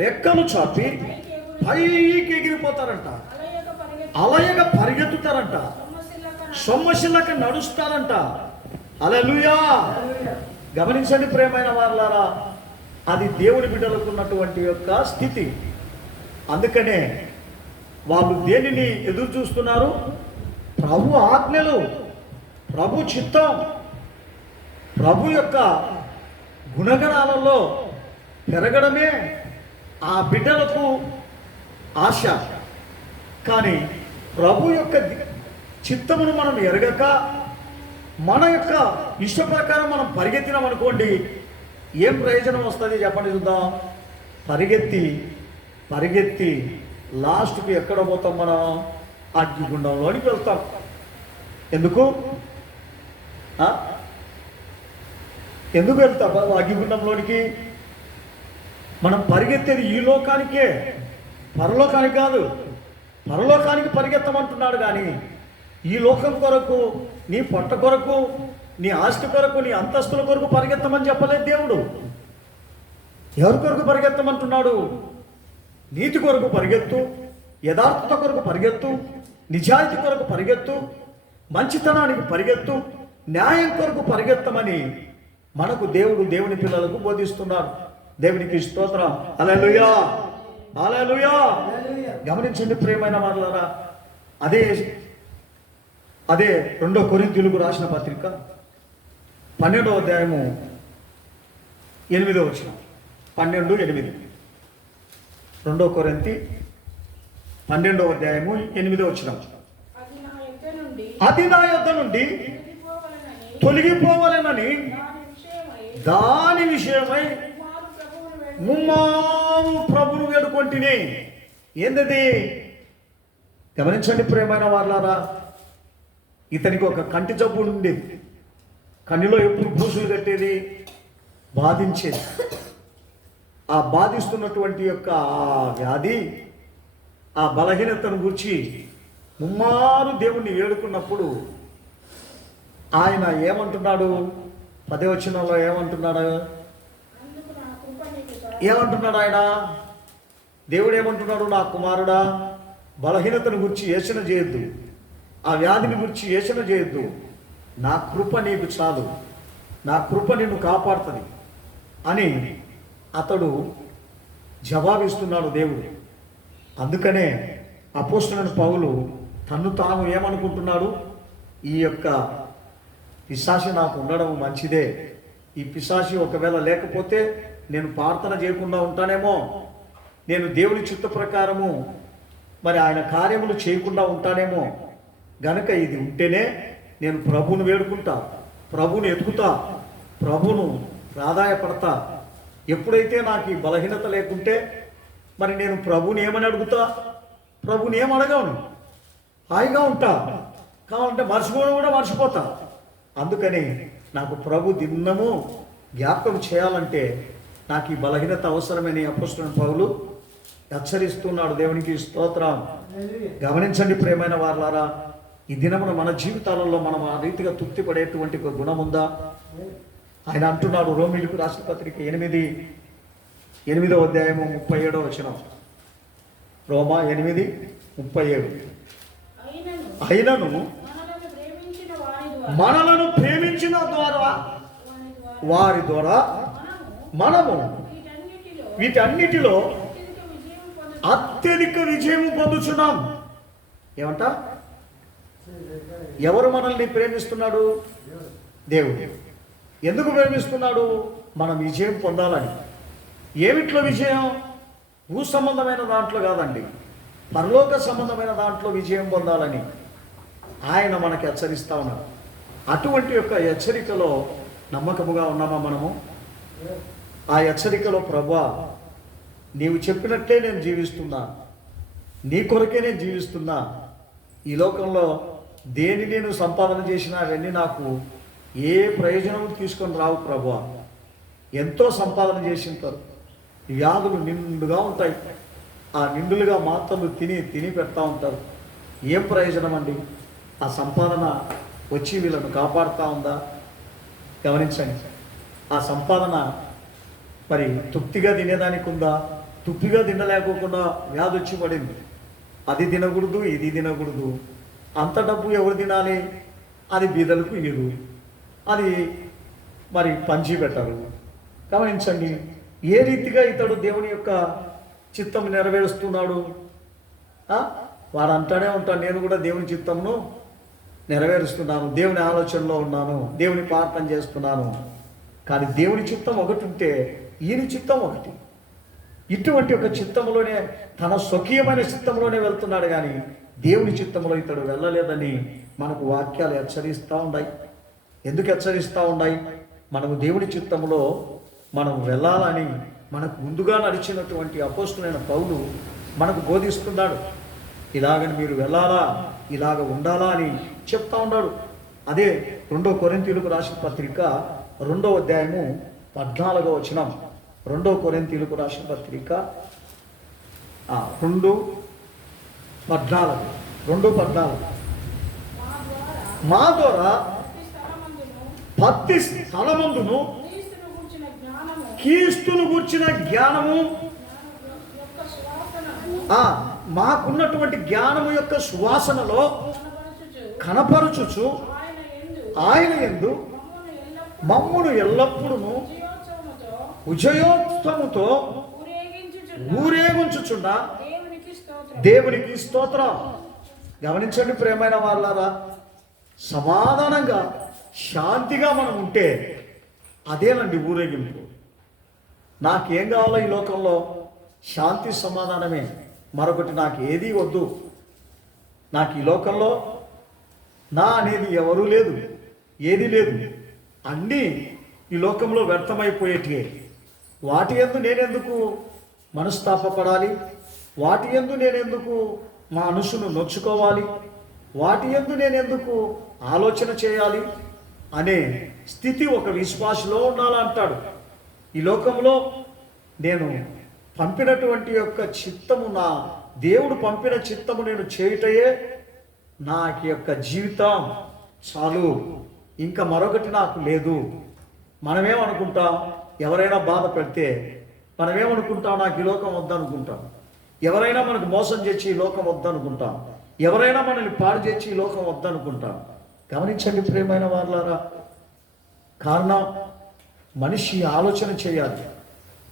రెక్కలు చాపి పైకి ఎగిరిపోతారంట, అలయగా పరిగెత్తుతారంట, సొమ్మశిల్లక నడుస్తారంట. హల్లెలూయా. గమనించండి ప్రియమైన వారలారా, అది దేవుని బిడ్డలకు ఉన్నటువంటి యొక్క స్థితి. అందుకనే వాళ్ళు దేనిని ఎదురు చూస్తున్నారు? ప్రభు ఆజ్ఞలు, ప్రభు చిత్తం, ప్రభు యొక్క గుణగణాలలో పెరగడమే ఆ బిడ్డలకు ఆశ. కానీ ప్రభు యొక్క చిత్తమును మనం ఎరగక మన యొక్క ఇష్ట ప్రకారం మనం పరిగెత్తినాం అనుకోండి, ఏం ప్రయోజనం వస్తుంది చెప్పండి చూద్దాం. పరిగెత్తి పరిగెత్తి లాస్ట్కి ఎక్కడ పోతాం? మనం అగ్నిగుండంలోనికి వెళ్తాం. ఎందుకు ఎందుకు వెళ్తాం అగ్నిగుండంలోనికి? మనం పరిగెత్తేది ఈ లోకానికే, పరలోకానికి కాదు. పరలోకానికి పరిగెత్తమంటున్నాడు కానీ ఈ లోకం కొరకు, నీ పొట్ట కొరకు, నీ ఆస్తి కొరకు, నీ అంతస్తుల కొరకు పరిగెత్తమని చెప్పలేదు దేవుడు. ఎవరి కొరకు పరిగెత్తమంటున్నాడు? నీతి కొరకు పరిగెత్తు, యథార్థత కొరకు పరిగెత్తు, నిజాయితీ కొరకు పరిగెత్తు, మంచితనానికి పరిగెత్తు, న్యాయం కొరకు పరిగెత్తమని మనకు దేవుడు దేవుని పిల్లలకు బోధిస్తున్నాడు. దేవునికి స్తోత్రం. హల్లెలూయా, హల్లెలూయా. గమనించండి ప్రియమైన వారలారా, అదే 2 కొరింథీయులకు రాసిన పత్రిక 12వ అధ్యాయము 8వ వచనం. 12:8. 2 కొరింథీ 12వ అధ్యాయము 8వ వచనం. అది నా యొద్ద నుండి తొలగిపోవాలనని దాని విషయమై ముమ్మారు ప్రభువును వేడుకొంటిని. ఏందది? గమనించండి ప్రియమైన వారలారా, ఇతనికి ఒక కంటి జబ్బు ఉండేది. కన్నులో ఎప్పుడు బూసులు కట్టేది, బాధించేది. ఆ బాధిస్తున్నటువంటి యొక్క ఆ వ్యాధి, ఆ బలహీనతను గురించి ముమ్మారు దేవుణ్ణి వేడుకున్నప్పుడు ఆయన ఏమంటున్నాడు? 10వ వచనంలో ఏమంటున్నాడు? ఆయన దేవుడు ఏమంటున్నాడు? నా కుమారుడా, బలహీనతను గురించి యోచన చేయొద్దు, ఆ వ్యాధిని గురించి యోచన చేయొద్దు, నా కృప నీకు చాలు, నా కృప నిన్ను కాపాడుతుంది అని అతడు జవాబిస్తున్నాడు దేవుడు. అందుకనే అపోస్తలుడైన పౌలు తన్ను తాను ఏమనుకుంటున్నాడు? ఈ యొక్క పిశాచి నాకు ఉండడం మంచిదే. ఈ పిశాచి ఒకవేళ లేకపోతే నేను ప్రార్థన చేయకుండా ఉంటానేమో, నేను దేవుని చిత్త ప్రకారము మరి ఆయన కార్యములు చేయకుండా ఉంటానేమో. గనక ఇది ఉంటేనే నేను ప్రభువును వేడుకుంటా, ప్రభువును ఎతుకుతా, ప్రభువును ప్రాధాయపడతా. ఎప్పుడైతే నాకు ఈ బలహీనత లేకుంటే మరి నేను ప్రభువుని ఏమని అడుగుతా? ప్రభువుని ఏం అడగను, హాయిగా ఉంటా. కావాలంటే మర్చిపోవడం కూడా మర్చిపోతా. అందుకని నాకు ప్రభు దినము జ్ఞాపకం చేయాలంటే నాకు ఈ బలహీనత అవసరమని అపోస్తలుడైన పౌలు హెచ్చరిస్తున్నాడు. దేవునికి స్తోత్రం. గమనించండి ప్రియమైన వారలారా, ఈ దినమున మన జీవితాలలో మనం ఆ రీతిగా తృప్తి పడేటువంటి ఒక గుణం ఉందా? ఆయన అంటున్నాడు, రోమీయులకు రాసిన పత్రిక 8వ అధ్యాయము 37వ వచనం. రోమా 8:37. అయినను మనలను ప్రేమించిన వారి ద్వారా మనము వీటన్నిటిలో అత్యధిక విజయం పొందుచున్నాం. ఏమంట? ఎవరు మనల్ని ప్రేమిస్తున్నాడు? దేవుడు. ఎందుకు ప్రేమిస్తున్నాడు? మనం విజయం పొందాలని. ఏమిట్లో విజయం? భూ సంబంధమైన దాంట్లో కాదండి, పరలోక సంబంధమైన దాంట్లో విజయం పొందాలని ఆయన మనకి హెచ్చరిస్తా ఉన్నాడు. అటువంటి యొక్క హెచ్చరికలో నమ్మకముగా ఉన్నామా మనము? ఆ హెచ్చరికలో ప్రభువా, నీవు చెప్పినట్లే నేను జీవిస్తున్నా, నీ కొరకే నేను జీవిస్తున్నా, ఈ లోకంలో దేని నేను సంపాదన చేసినా అవన్నీ నాకు ఏ ప్రయోజనం తీసుకొని రావు ప్రభువా. ఎంతో సంపాదన చేసింటారు, వ్యాధులు నిండుగా ఉంటాయి, ఆ నిండులుగా మాత్రలు తిని పెడతా ఉంటారు. ఏం ప్రయోజనం అండి? ఆ సంపాదన వచ్చి వీళ్ళను కాపాడుతూ ఉందా? గమనించండి. ఆ సంపాదన మరి తృప్తిగా తినేదానికి ఉందా? తృప్తిగా తినలేకోకుండా వ్యాధి వచ్చి పడింది. అది తినకూడదు, ఇది తినకూడదు. అంత డబ్బు ఎవరు తినాలి? అది బీదలకు ఇయ్యరు, అది మరి పంచి పెట్టరు. గమనించండి, ఏ రీతిగా ఇతడు దేవుని యొక్క చిత్తం నెరవేరుస్తున్నాడు. వాడు అంటానే ఉంటాడు, నేను కూడా దేవుని చిత్తంను నెరవేరుస్తున్నాను, దేవుని ఆలోచనలో ఉన్నాను, దేవుని ప్రార్థన చేస్తున్నాను. కానీ దేవుని చిత్తం ఒకటి ఉంటే ఈయన చిత్తం ఒకటి. ఇటువంటి ఒక చిత్తంలోనే, తన స్వకీయమైన చిత్తంలోనే వెళ్తున్నాడు, కానీ దేవుని చిత్తంలో ఇతడు వెళ్ళలేదని మనకు వాక్యాలు హెచ్చరిస్తూ ఉన్నాయి. ఎందుకు హెచ్చరిస్తూ ఉన్నాయి? మనము దేవుని చిత్తంలో మనం వెళ్ళాలని మనకు ముందుగా నడిచినటువంటి అపోస్తులైన పౌలు మనకు బోధిస్తున్నాడు. ఇలాగని మీరు వెళ్ళాలా, ఇలాగ ఉండాలా అని చెప్తా ఉన్నాడు. అదే 2 కొరింథీయులకు రాసిన పత్రిక 2వ అధ్యాయము 14వ వచనం. 2 కొరింథీయులకు రాసిన పత్రిక 2:14 మా ద్వారా ప్రతి స్థలమందును క్రీస్తును గూర్చిన జ్ఞానము, మాకున్నటువంటి జ్ఞానము యొక్క సువాసనలో కనపరచుచు ఆయన యందు మమ్మును ఎల్లప్పుడూ విజయోత్సవముతో ఊరేగించుచున్న దేవునికి స్తోత్రం. గమనించండి ప్రియమైన వాళ్ళారా, సమాధానంగా శాంతిగా మనం ఉంటే అదేనండి ఊరేగింపు. నాకేం కావాలో ఈ లోకంలో? శాంతి సమాధానమే, మరొకటి నాకు ఏదీ వద్దు. నాకు ఈ లోకంలో నా అనేది ఎవరూ లేదు, ఏది లేదు. అన్నీ ఈ లోకంలో వ్యర్థమైపోయేటివే. వాటి యందు నేనెందుకు మనస్తాపపడాలి? వాటి యందు నేనెందుకు మా మనసును నొచ్చుకోవాలి? వాటి యందు నేనెందుకు ఆలోచన చేయాలి అనే స్థితి ఒక విశ్వాసలో ఉండాలంటాడు. ఈ లోకంలో నేను పంపినటువంటి యొక్క చిత్తము, నా దేవుడు పంపిన చిత్తము నేను చేయుటయే నా యొక్క జీవితం చాలు, ఇంకా మరొకటి నాకు లేదు. మనమేమనుకుంటాం? ఎవరైనా బాధ పెడితే మనమేమనుకుంటాం? నాకు ఈ లోకం వద్దనుకుంటాం. ఎవరైనా మనకు మోసం చేసి ఈ లోకం వద్దనుకుంటాం. ఎవరైనా మనల్ని పాడు చేసి ఈ లోకం వద్దనుకుంటాం. గమనించండి ప్రియమైన వాళ్ళారా, కారణం మనిషి ఆలోచన చేయాలి.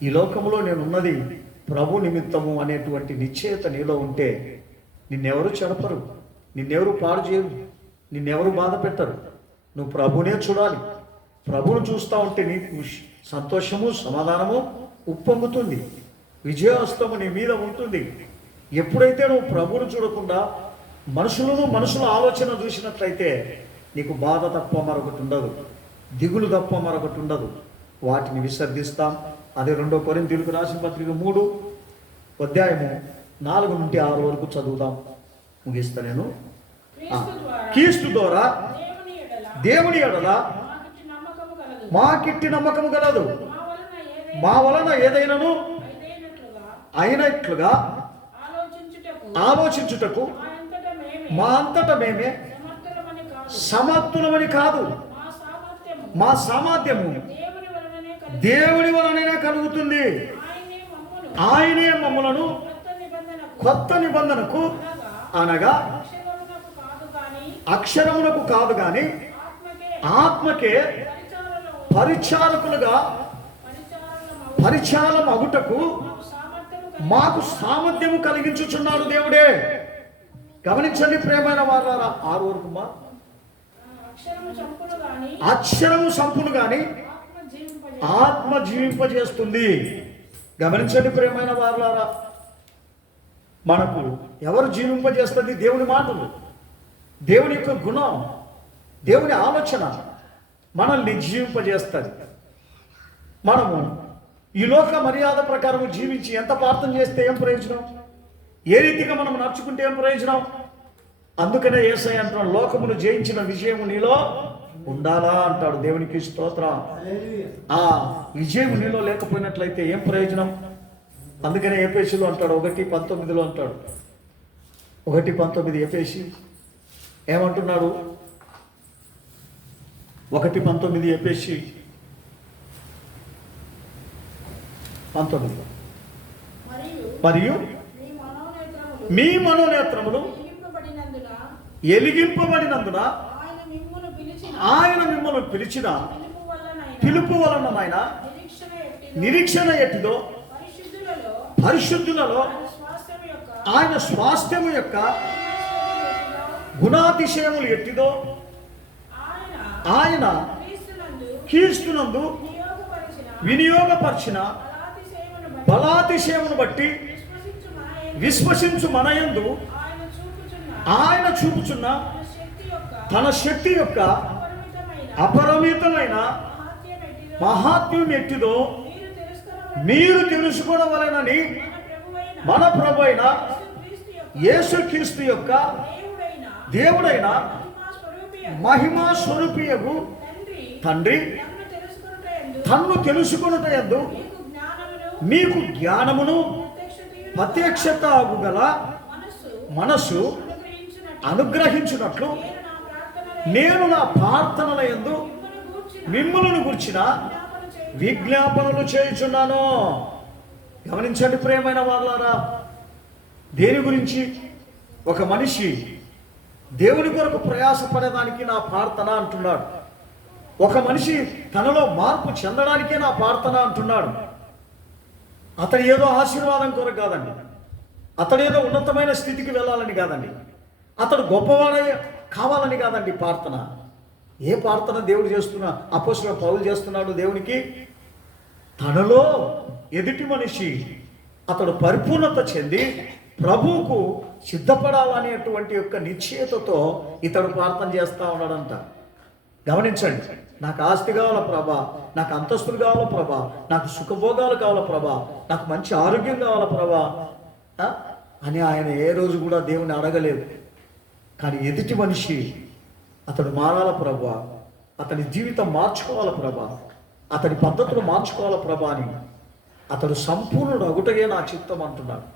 ఈ లోకంలో నేనున్నది ప్రభు నిమిత్తము అనేటువంటి నిశ్చయత నీలో ఉంటే నిన్నెవరు చెడపరు, నిన్నెవరు పాడు చేయరు, నిన్నెవరు బాధ పెట్టరు. నువ్వు ప్రభునే చూడాలి. ప్రభువును చూస్తూ ఉంటే నీకు సంతోషము, సమాధానము ఉప్పొంగుతుంది, విజయోస్తము నీ మీద ఉంటుంది. ఎప్పుడైతే నువ్వు ప్రభువును చూడకుండా మనుషుల ఆలోచన చూసినట్లయితే నీకు బాధ తప్ప మరొకటి ఉండదు, దిగులు తప్ప మరొకటి ఉండదు. వాటిని విసర్జిస్తాం. అదే 2 కొరింథీయులకు రాసిన పత్రిక 3వ అధ్యాయము 4 నుండి 6 వరకు చదువుదాం. ముగిస్తా నేను. క్రీస్తు ద్వారా దేవుని ఎడల మాకిట్టి నమ్మకము గలదు, మా వలన ఏదైనాను అయినట్లుగా ఆలోచించుటకు మా అంతట మేమే సమర్థులమని కాదు, మా సామర్థ్యము దేవుని వలననే కలుగుతుంది. ఆయనే మమ్ములను కొత్త నిబంధనకు అనగా అక్షరమునకు కాదు గాని ఆత్మకే పరిచారం అగుటకు మాకు సామర్థ్యము కలిగించుచున్నాడు దేవుడే. గమనించండి ప్రియమైన వారారా, 6 వరకు అక్షరము సంపును గాని ఆత్మ జీవింపజేస్తుంది. గమనించండి ప్రియమైన వారులారా, మనకు ఎవరు జీవింపజేస్తుంది? దేవుని మాటలు, దేవుని యొక్క గుణం, దేవుని ఆలోచన మనల్ని జీవింపజేస్తుంది. మనము ఈ లోక మర్యాద ప్రకారం జీవించి ఎంత ప్రార్థన చేస్తే ఏం ప్రయోజనం? ఏ రీతిగా మనం నడుచుకుంటే ఏం ప్రయోజనం? అందుకనే యేసయ్య అంటాడు, లోకమును జయించిన విజయము నీలో ఉండాలా అంటాడు. దేవునికి స్తోత్రం. ఆ విజయం నీలో లేకపోయినట్లయితే ఏం ప్రయోజనం? అందుకనే ఎఫెసీలో అంటాడు 1:19 అంటాడు, 1:19 ఎఫెసీ ఏమంటున్నాడు? 1:19 ఎఫెసీ 19. మరియు మీ మనోనేత్రములు ఎలిగింపబడినందున ఆయన మిమ్మల్ని పిలిచిన పిలుపు వలన నిరీక్షణ ఎట్టిదో పరిశుద్ధులలో ఆయన స్వాస్థ్యము యొక్క గుణాతిశయములు ఎట్టిదో ఆయన క్రీస్తునందు వినియోగపరిచిన బలాతిశయమును బట్టి విశ్వసించు మనయందు ఆయన చూపుచున్న తన శక్తి యొక్క అపరిమితమైన మహాత్మ్యం ఎట్టిదో మీరు తెలుసుకోవలనని మన ప్రభు అయిన యేసుక్రీస్తు యొక్క దేవుడైన మహిమా స్వరూపియగు తండ్రి తన్ను తెలుసుకొనుటయందు మీకు జ్ఞానమును ప్రత్యక్షత గల మనస్సు అనుగ్రహించినట్లు నేను నా ప్రార్థనల యందు మిమ్ములను గుర్చిన విజ్ఞాపనలు చేయుచున్నాను. గమనించండి ప్రియమైన వాళ్ళారా, దేని గురించి? ఒక మనిషి దేవుని కొరకు ప్రయాసపడేదానికి నా ప్రార్థన అంటున్నాడు. ఒక మనిషి తనలో మార్పు చెందడానికే నా ప్రార్థన అంటున్నాడు. అతడు ఏదో ఆశీర్వాదం కొరకు కాదండి, అతడు ఏదో ఉన్నతమైన స్థితికి వెళ్ళాలని కాదండి, అతడు గొప్పవాడే కావాలని కాదండి ప్రార్థన. ఏ ప్రార్థన దేవుడు చేస్తున్నా? అపోస్తలుడైన పౌలు చేస్తున్నాడు దేవునికి. తనలో ఎదుటి మనిషి అతడు పరిపూర్ణత చెంది ప్రభువుకు సిద్ధపడాలనేటువంటి యొక్క నిశ్చయతతో ఇతడు ప్రార్థన చేస్తూ ఉన్నాడంట. గమనించండి, నాకు ఆస్తి కావాలా ప్రభా, నాకు అంతస్తులు కావాలా ప్రభా, నాకు సుఖభోగాలు కావాలా ప్రభా, నాకు మంచి ఆరోగ్యం కావాలా ప్రభా అని ఆయన ఏ రోజు కూడా దేవుని అడగలేదు. కానీ ఎదుటి మనిషి అతడు మారాల ప్రభా, అతని జీవితం మార్చుకోవాల ప్రభా, అతని పద్ధతులు మార్చుకోవాల ప్రభా అని అతడు సంపూర్ణుడు అగుటగే నా చిత్తం అంటున్నాడు.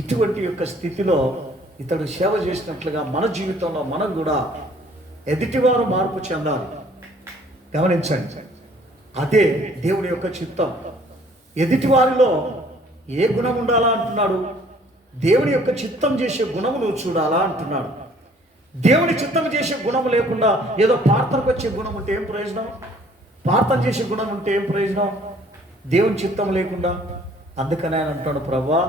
ఇటువంటి యొక్క స్థితిలో ఇతడు సేవ చేసినట్లుగా మన జీవితంలో మనం కూడా ఎదుటివారు మార్పు చెందాలి. గమనించండి, అదే దేవుని యొక్క చిత్తం. ఎదుటివారిలో ఏ గుణం ఉండాలా అంటున్నాడు? దేవుని యొక్క చిత్తం చేసే గుణము నువ్వు చూడాలా అంటున్నాడు. దేవుని చిత్తం చేసే గుణం లేకుండా ఏదో ప్రార్థనకు వచ్చే గుణం ఉంటే ఏం ప్రయోజనం? ప్రార్థన చేసే గుణం ఉంటే ఏం ప్రయోజనం? దేవుని చిత్తం లేకుండా. అందుకని ఆయన అంటాడు, ప్రభా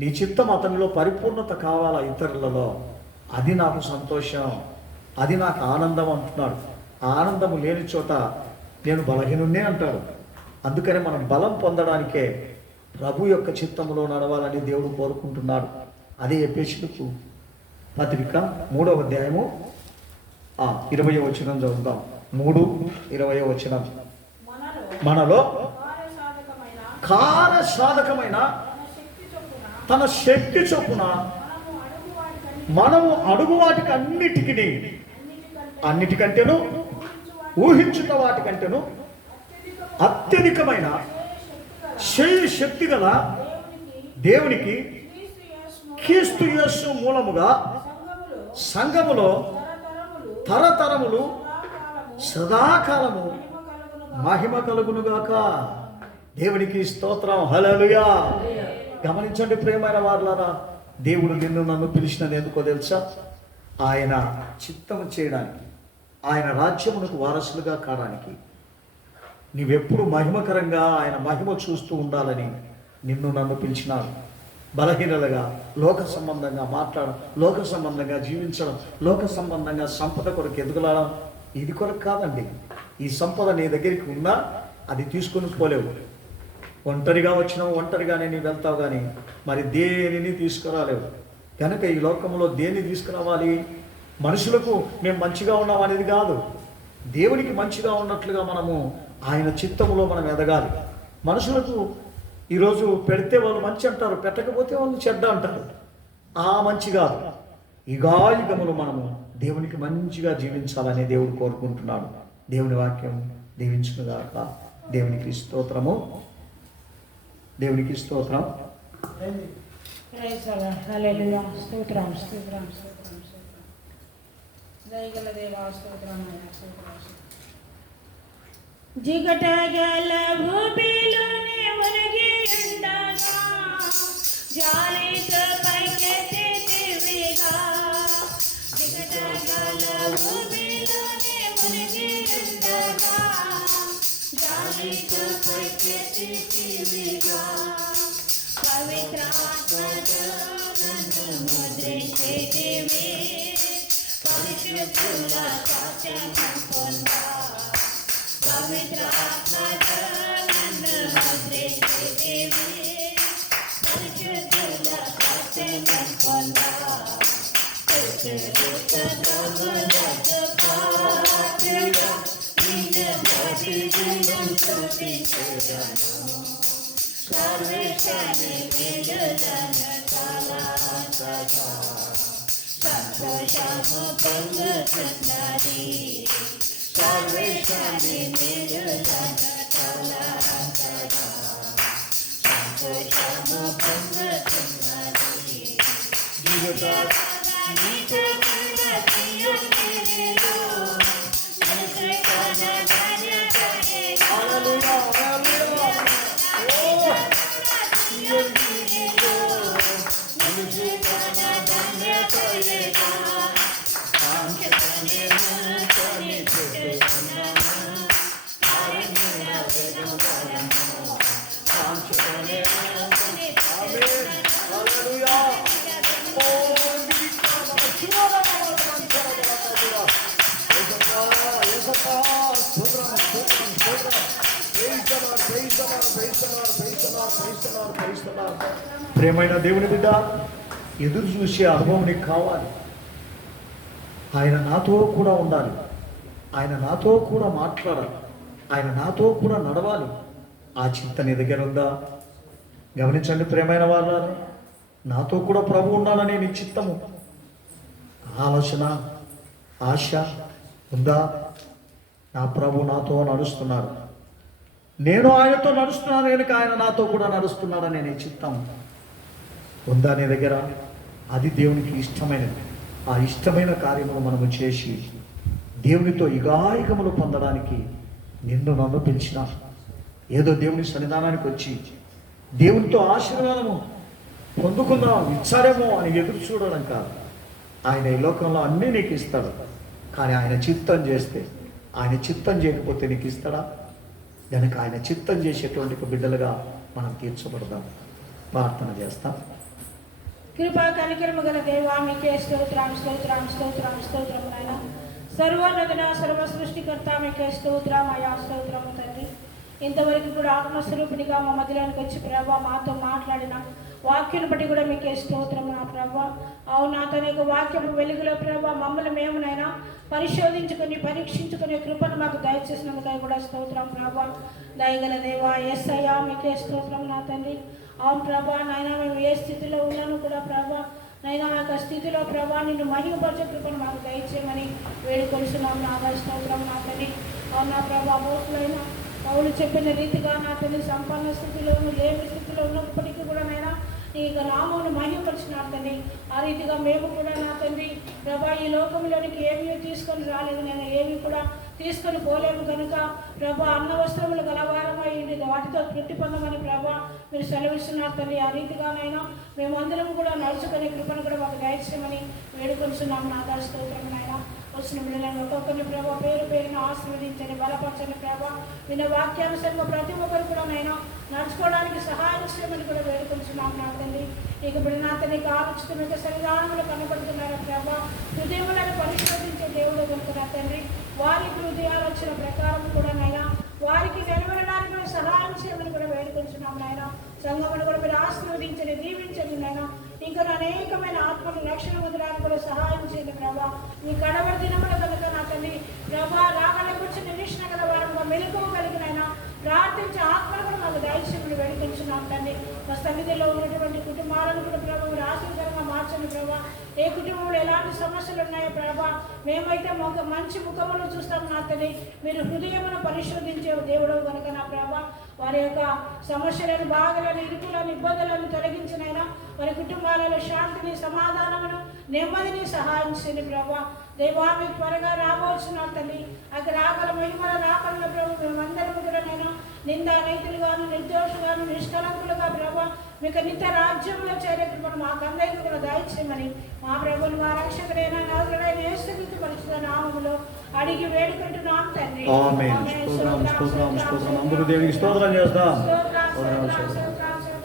నీ చిత్తం అతనిలో పరిపూర్ణత కావాలా ఇతరులలో, అది నాకు సంతోషం, అది నాకు ఆనందం అంటున్నాడు. ఆనందము లేని చోట నేను బలహీనున్నే అంటాడు. అందుకని మనం బలం పొందడానికే ప్రభు యొక్క చిత్తములో నడవాలని దేవుడు కోరుకుంటున్నాడు. అదే ఎఫెసీయులకు పత్రిక 3వ అధ్యాయము 20వ వచనం చదువుతాం. 3:20 వచనం. మనలో కార్యసాధకమైన తన శక్తి చొప్పున మనము అడుగు వాటికి అన్నిటికంటేను ఊహించున్న వాటికంటేను అత్యధికమైన శక్తి గల దేవునికి క్రీస్తు యేసు మూలముగా సంఘములో తరతరములు సదాకాలము మహిమ కలుగునుగాక. దేవునికి స్తోత్రం, హల్లెలూయా. గమనించండి ప్రియమైన వారులారా, దేవుడు నిన్ను నన్ను పిలిచినది ఎందుకో తెలుసా? ఆయన చిత్తము చేయడానికి, ఆయన రాజ్యమునకు వారసులుగా కావడానికి. నీవెప్పుడు మహిమకరంగా ఆయన మహిమ చూస్తూ ఉండాలని నిన్ను నన్ను పిలిచినాడు. బలహీనలుగా లోక సంబంధంగా మాట్లాడడం, లోక సంబంధంగా జీవించడం, లోక సంబంధంగా సంపద కొరకు ఎదుగులాడడం, ఇది కొరకు కాదండి. ఈ సంపద నీ దగ్గరికి ఉన్నా అది తీసుకొని పోలేవు. ఒంటరిగా వచ్చినావు, ఒంటరిగానే నీ వెళ్తావు, కానీ మరి దేనిని తీసుకురాలేవు. కనుక ఈ లోకంలో దేన్ని తీసుకురావాలి? మనుషులకు మేము మంచిగా ఉన్నాం అనేది కాదు, దేవునికి మంచిగా ఉన్నట్లుగా మనము ఆయన చిత్తములో మనం ఎదగాలి. మనుషులకు ఈరోజు పెడితే వాళ్ళు మంచి అంటారు, పెట్టకపోతే వాళ్ళు చెడ్డ అంటారు. ఆ మంచి కాదు. యుగాయుగములు మనము దేవునికి మంచిగా జీవించాలని దేవుడు కోరుకుంటున్నాడు. దేవుని వాక్యం దీవించునుగాక. దేవునికి స్తోత్రము, దేవునికి స్తోత్రం. Praise the lord. హల్లెలూయా. స్తోత్రం స్తోత్రం స్తోత్రం స్తోత్రం. దయగల దేవా స్తోత్రమయ్యా స్తోత్రం. జిగటగల భూమిలోనే మునిగి ఉండగా జాలితో పైకెత్తితివిగా. జిగటగల భూమిలోనే మునిగి ఉండగా జాలితో పైకెత్తితివిగా. పవిత్రాత్మతో నన్ను ముద్రించితివి. పరిశుద్ధుల సాక్ష్యం పొందా. పవిత్రాత్మతో నన్ను ముద్రించితివి. పరిశుద్ధుల సాక్ష్యం పొందా. ప్రభువులకు పాత్రుడా నిన్ను ప్రతిదినం స్తుతించెదను. సర్వేశాన్ని మేలులను తలాంచగా సంతోషము పొందుతున్నది. సర్వేశాన్ని మేలులను తలాంచగా సంతోషము పొందుతున్నది. ప్రేమైన దేవుని బిడ్డ, ఎదురు చూసే అనుభవం నీకు కావాలి. ఆయన నాతో కూడా ఉండాలి, ఆయన నాతో కూడా మాట్లాడాలి, ఆయన నాతో కూడా నడవాలి. ఆ చింత నీ దగ్గర ఉందా? గమనించండి ప్రేమైన వాళ్ళని, నాతో కూడా ప్రభు ఉండాలని నీ చిత్తము, ఆలోచన, ఆశ ఉందా? నా ప్రభు నాతో నడుస్తున్నాడు, నేను ఆయనతో నడుస్తున్నాను కనుక ఆయన నాతో కూడా నడుస్తున్నాడని నీ చిత్తం ఉందా నీ దగ్గర? అది దేవునికి ఇష్టమైనది. ఆ ఇష్టమైన కార్యములు మనము చేసి దేవునితో యుగాయుగములు పొందడానికి నిన్ను నన్ను పిలిచిన, ఏదో దేవుని సన్నిధానానికి వచ్చి దేవునితో ఆశీర్వాదము పొందుకుందాం, ఇచ్చాడేమో అని ఎదురు చూడడం కాదు. ఆయన ఈ లోకంలో అన్నీ నీకు ఇస్తాడు, కానీ ఆయన చిత్తం చేస్తే, ఆయన చిత్తం చేయకపోతే నీకు ఇస్తాడా? కనుక ఆయన చిత్తం చేసేటువంటి బిడ్డలుగా మనం తీర్చబడదాం. ప్రార్థన చేస్తాం. కృపా కనికరము గల దేవా, మీకే స్తోత్రం స్తోత్రం స్తోత్రం స్తోత్రం నాయన. సర్వోన్నతుడ సర్వ సృష్టికర్త, మీకే స్తోత్రం అయా స్తోత్రము తండ్రి. ఇంతవరకు కూడా ఆత్మస్వరూపిణిగా మా మధ్యలోనికి వచ్చి ప్రభా మాతో మాట్లాడిన వాక్యం బట్టి కూడా మీకే స్తోత్రం నా ప్రభా. అవునా, తన యొక్క వాక్యము వెలుగులో ప్రభా మమ్మల్ని మేమునైనా పరిశోధించుకొని పరీక్షించుకునే కృపను మాకు దయచేసినందుకు కూడా స్తోత్రం ప్రభా. దయగల దేవా యేసయ్యా, మీకే స్తోత్రం నా తండ్రి. అవును ప్రభా నాయన, మేము ఏ స్థితిలో ఉన్నాను కూడా ప్రభా నైనా ఆ యొక్క స్థితిలో ప్రభా నిన్ను మహిమపరిచే కృపను మాకు దయచేయమని వేడుకొలుస్తున్నాం నా స్తోత్రం నా తండ్రి. అవునా ప్రభా, మోసులైన పౌలు చెప్పిన రీతిగా నా తండ్రి సంపన్న స్థితిలోను లేని స్థితిలో ఉన్నప్పటికీ కూడా నైనా నీ యొక్క నామమును మహిమపరిచినారు తండ్రి. ఆ రీతిగా మేము కూడా నా తండ్రి ప్రభా ఈ లోకంలోనికి ఏమీ తీసుకొని రాలేదు, నేను ఏమీ కూడా తీసుకొని పోలేము కనుక ప్రభా అన్న వస్త్రములు గలవారమై వాటితో తృప్తి పొందమని ప్రభా మీరు సెలవిస్తున్నారు తండ్రి. ఆ రీతిగానైనా మేమందరం కూడా నడుచుకునే కృపను కూడా మాకు దయచేయమని వేడుకొలుస్తున్నాము నా స్తోత్రం నాయన. వచ్చిన బిడ్డలను ఒక్కొక్కరిని ప్రభా పేరు పేరును ఆశీర్వదించండి, బలపరచండి ప్రభా. విన్న వాక్యాంశంగా ప్రతి ఒక్కరు కూడా నైనా నడుచుకోవడానికి సహాయం చేయమని కూడా వేడుకొలుస్తున్నాము నా తండ్రి. ఇక బిడ్డ నా తండ్రి ఆలోచితం యొక్క సన్నిధానములు కనబడుతున్నారు ప్రభా. హృదయములను పరిశోధించే దేవుడు కనుక నా తండ్రి వారి హృదయాలు వచ్చిన ప్రకారం కూడా నైనా వారికి నిలబడడానికి కూడా సహాయం చేయమని కూడా వేడుకొలుస్తున్నాము నాయన. సంఘమును కూడా మీరు ఆశీర్వదించండి, దీవించండి నాయన. ఇంకా అనేకమైన ఆత్మలు రక్షణ పొందడానికి కూడా సహాయం చేయండి ప్రభా. మీ కడవరి దినముల కనుక నా తల్లి ప్రభా రాగల గురించి నిరీక్షణ గల వారంగా మెలకువ కలిగినైనా ప్రార్థించే ఆత్మలు మాకు దయచేసి వేడుకొంచున్నాం తండ్రి. మా సన్నిధిలో ఉన్నటువంటి కుటుంబాలను కూడా ప్రభావ మీరు ఆశీర్వాదంగా మార్చండి ప్రభావ. ఏ కుటుంబంలో ఎలాంటి సమస్యలు ఉన్నాయో ప్రభావ, మేమైతే మంచి ముఖమును చూస్తాం నా తండ్రి. మీరు హృదయమును పరిశోధించే దేవుడు కనుక నా ప్రభావ, వారి యొక్క సమస్యలను, బాధలను, ఇరుకులను, ఇబ్బందులను తొలగించినైనా వారి కుటుంబాలలో శాంతిని, సమాధానమును, నెమ్మదిని సహాయం చేయండి ప్రభావ. దేవా మీకు త్వరగా రాబోతున్న తల్లి, అక్కడ రాగల మహిమల రాకల ప్రభు మేమందరం కూడా నేను నిందానైతులుగాను, నిర్దోషులుగాను, నిష్కలంకులుగా ప్రభావ మీకు నిత్య రాజ్యంలో చేరే కృపను మాకందరికీ కూడా దయచేయమని మా ప్రభుని మా రక్షకుడైన నాథుడైన యేసుక్రీస్తు పరిశుద్ధ నామములో అడిగి వేడుకుంటున్నాం తండ్రి. ఆమేన్. స్తోత్రం, స్తోత్రం, స్తోత్రం. అందరూ దేవునికి స్తోత్రం చేస్తాం.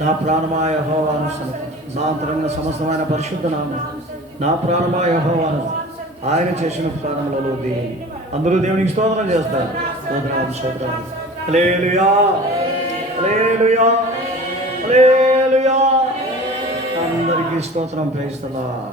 నా ప్రాణమా యెహోవాను నా అంతరంగ సమస్తమైన పరిశుద్ధ నామం, నా ప్రాణమా యెహోవాను ఆయన చేసిన ఉపకారములలో అందరూ దేవునికి స్తోత్రం చేస్తారు. స్తోత్రం, స్తోత్రం. హల్లెలూయా, హల్లెలూయా, హల్లెలూయా. అందరికీ స్తోత్రం. Praise the lord.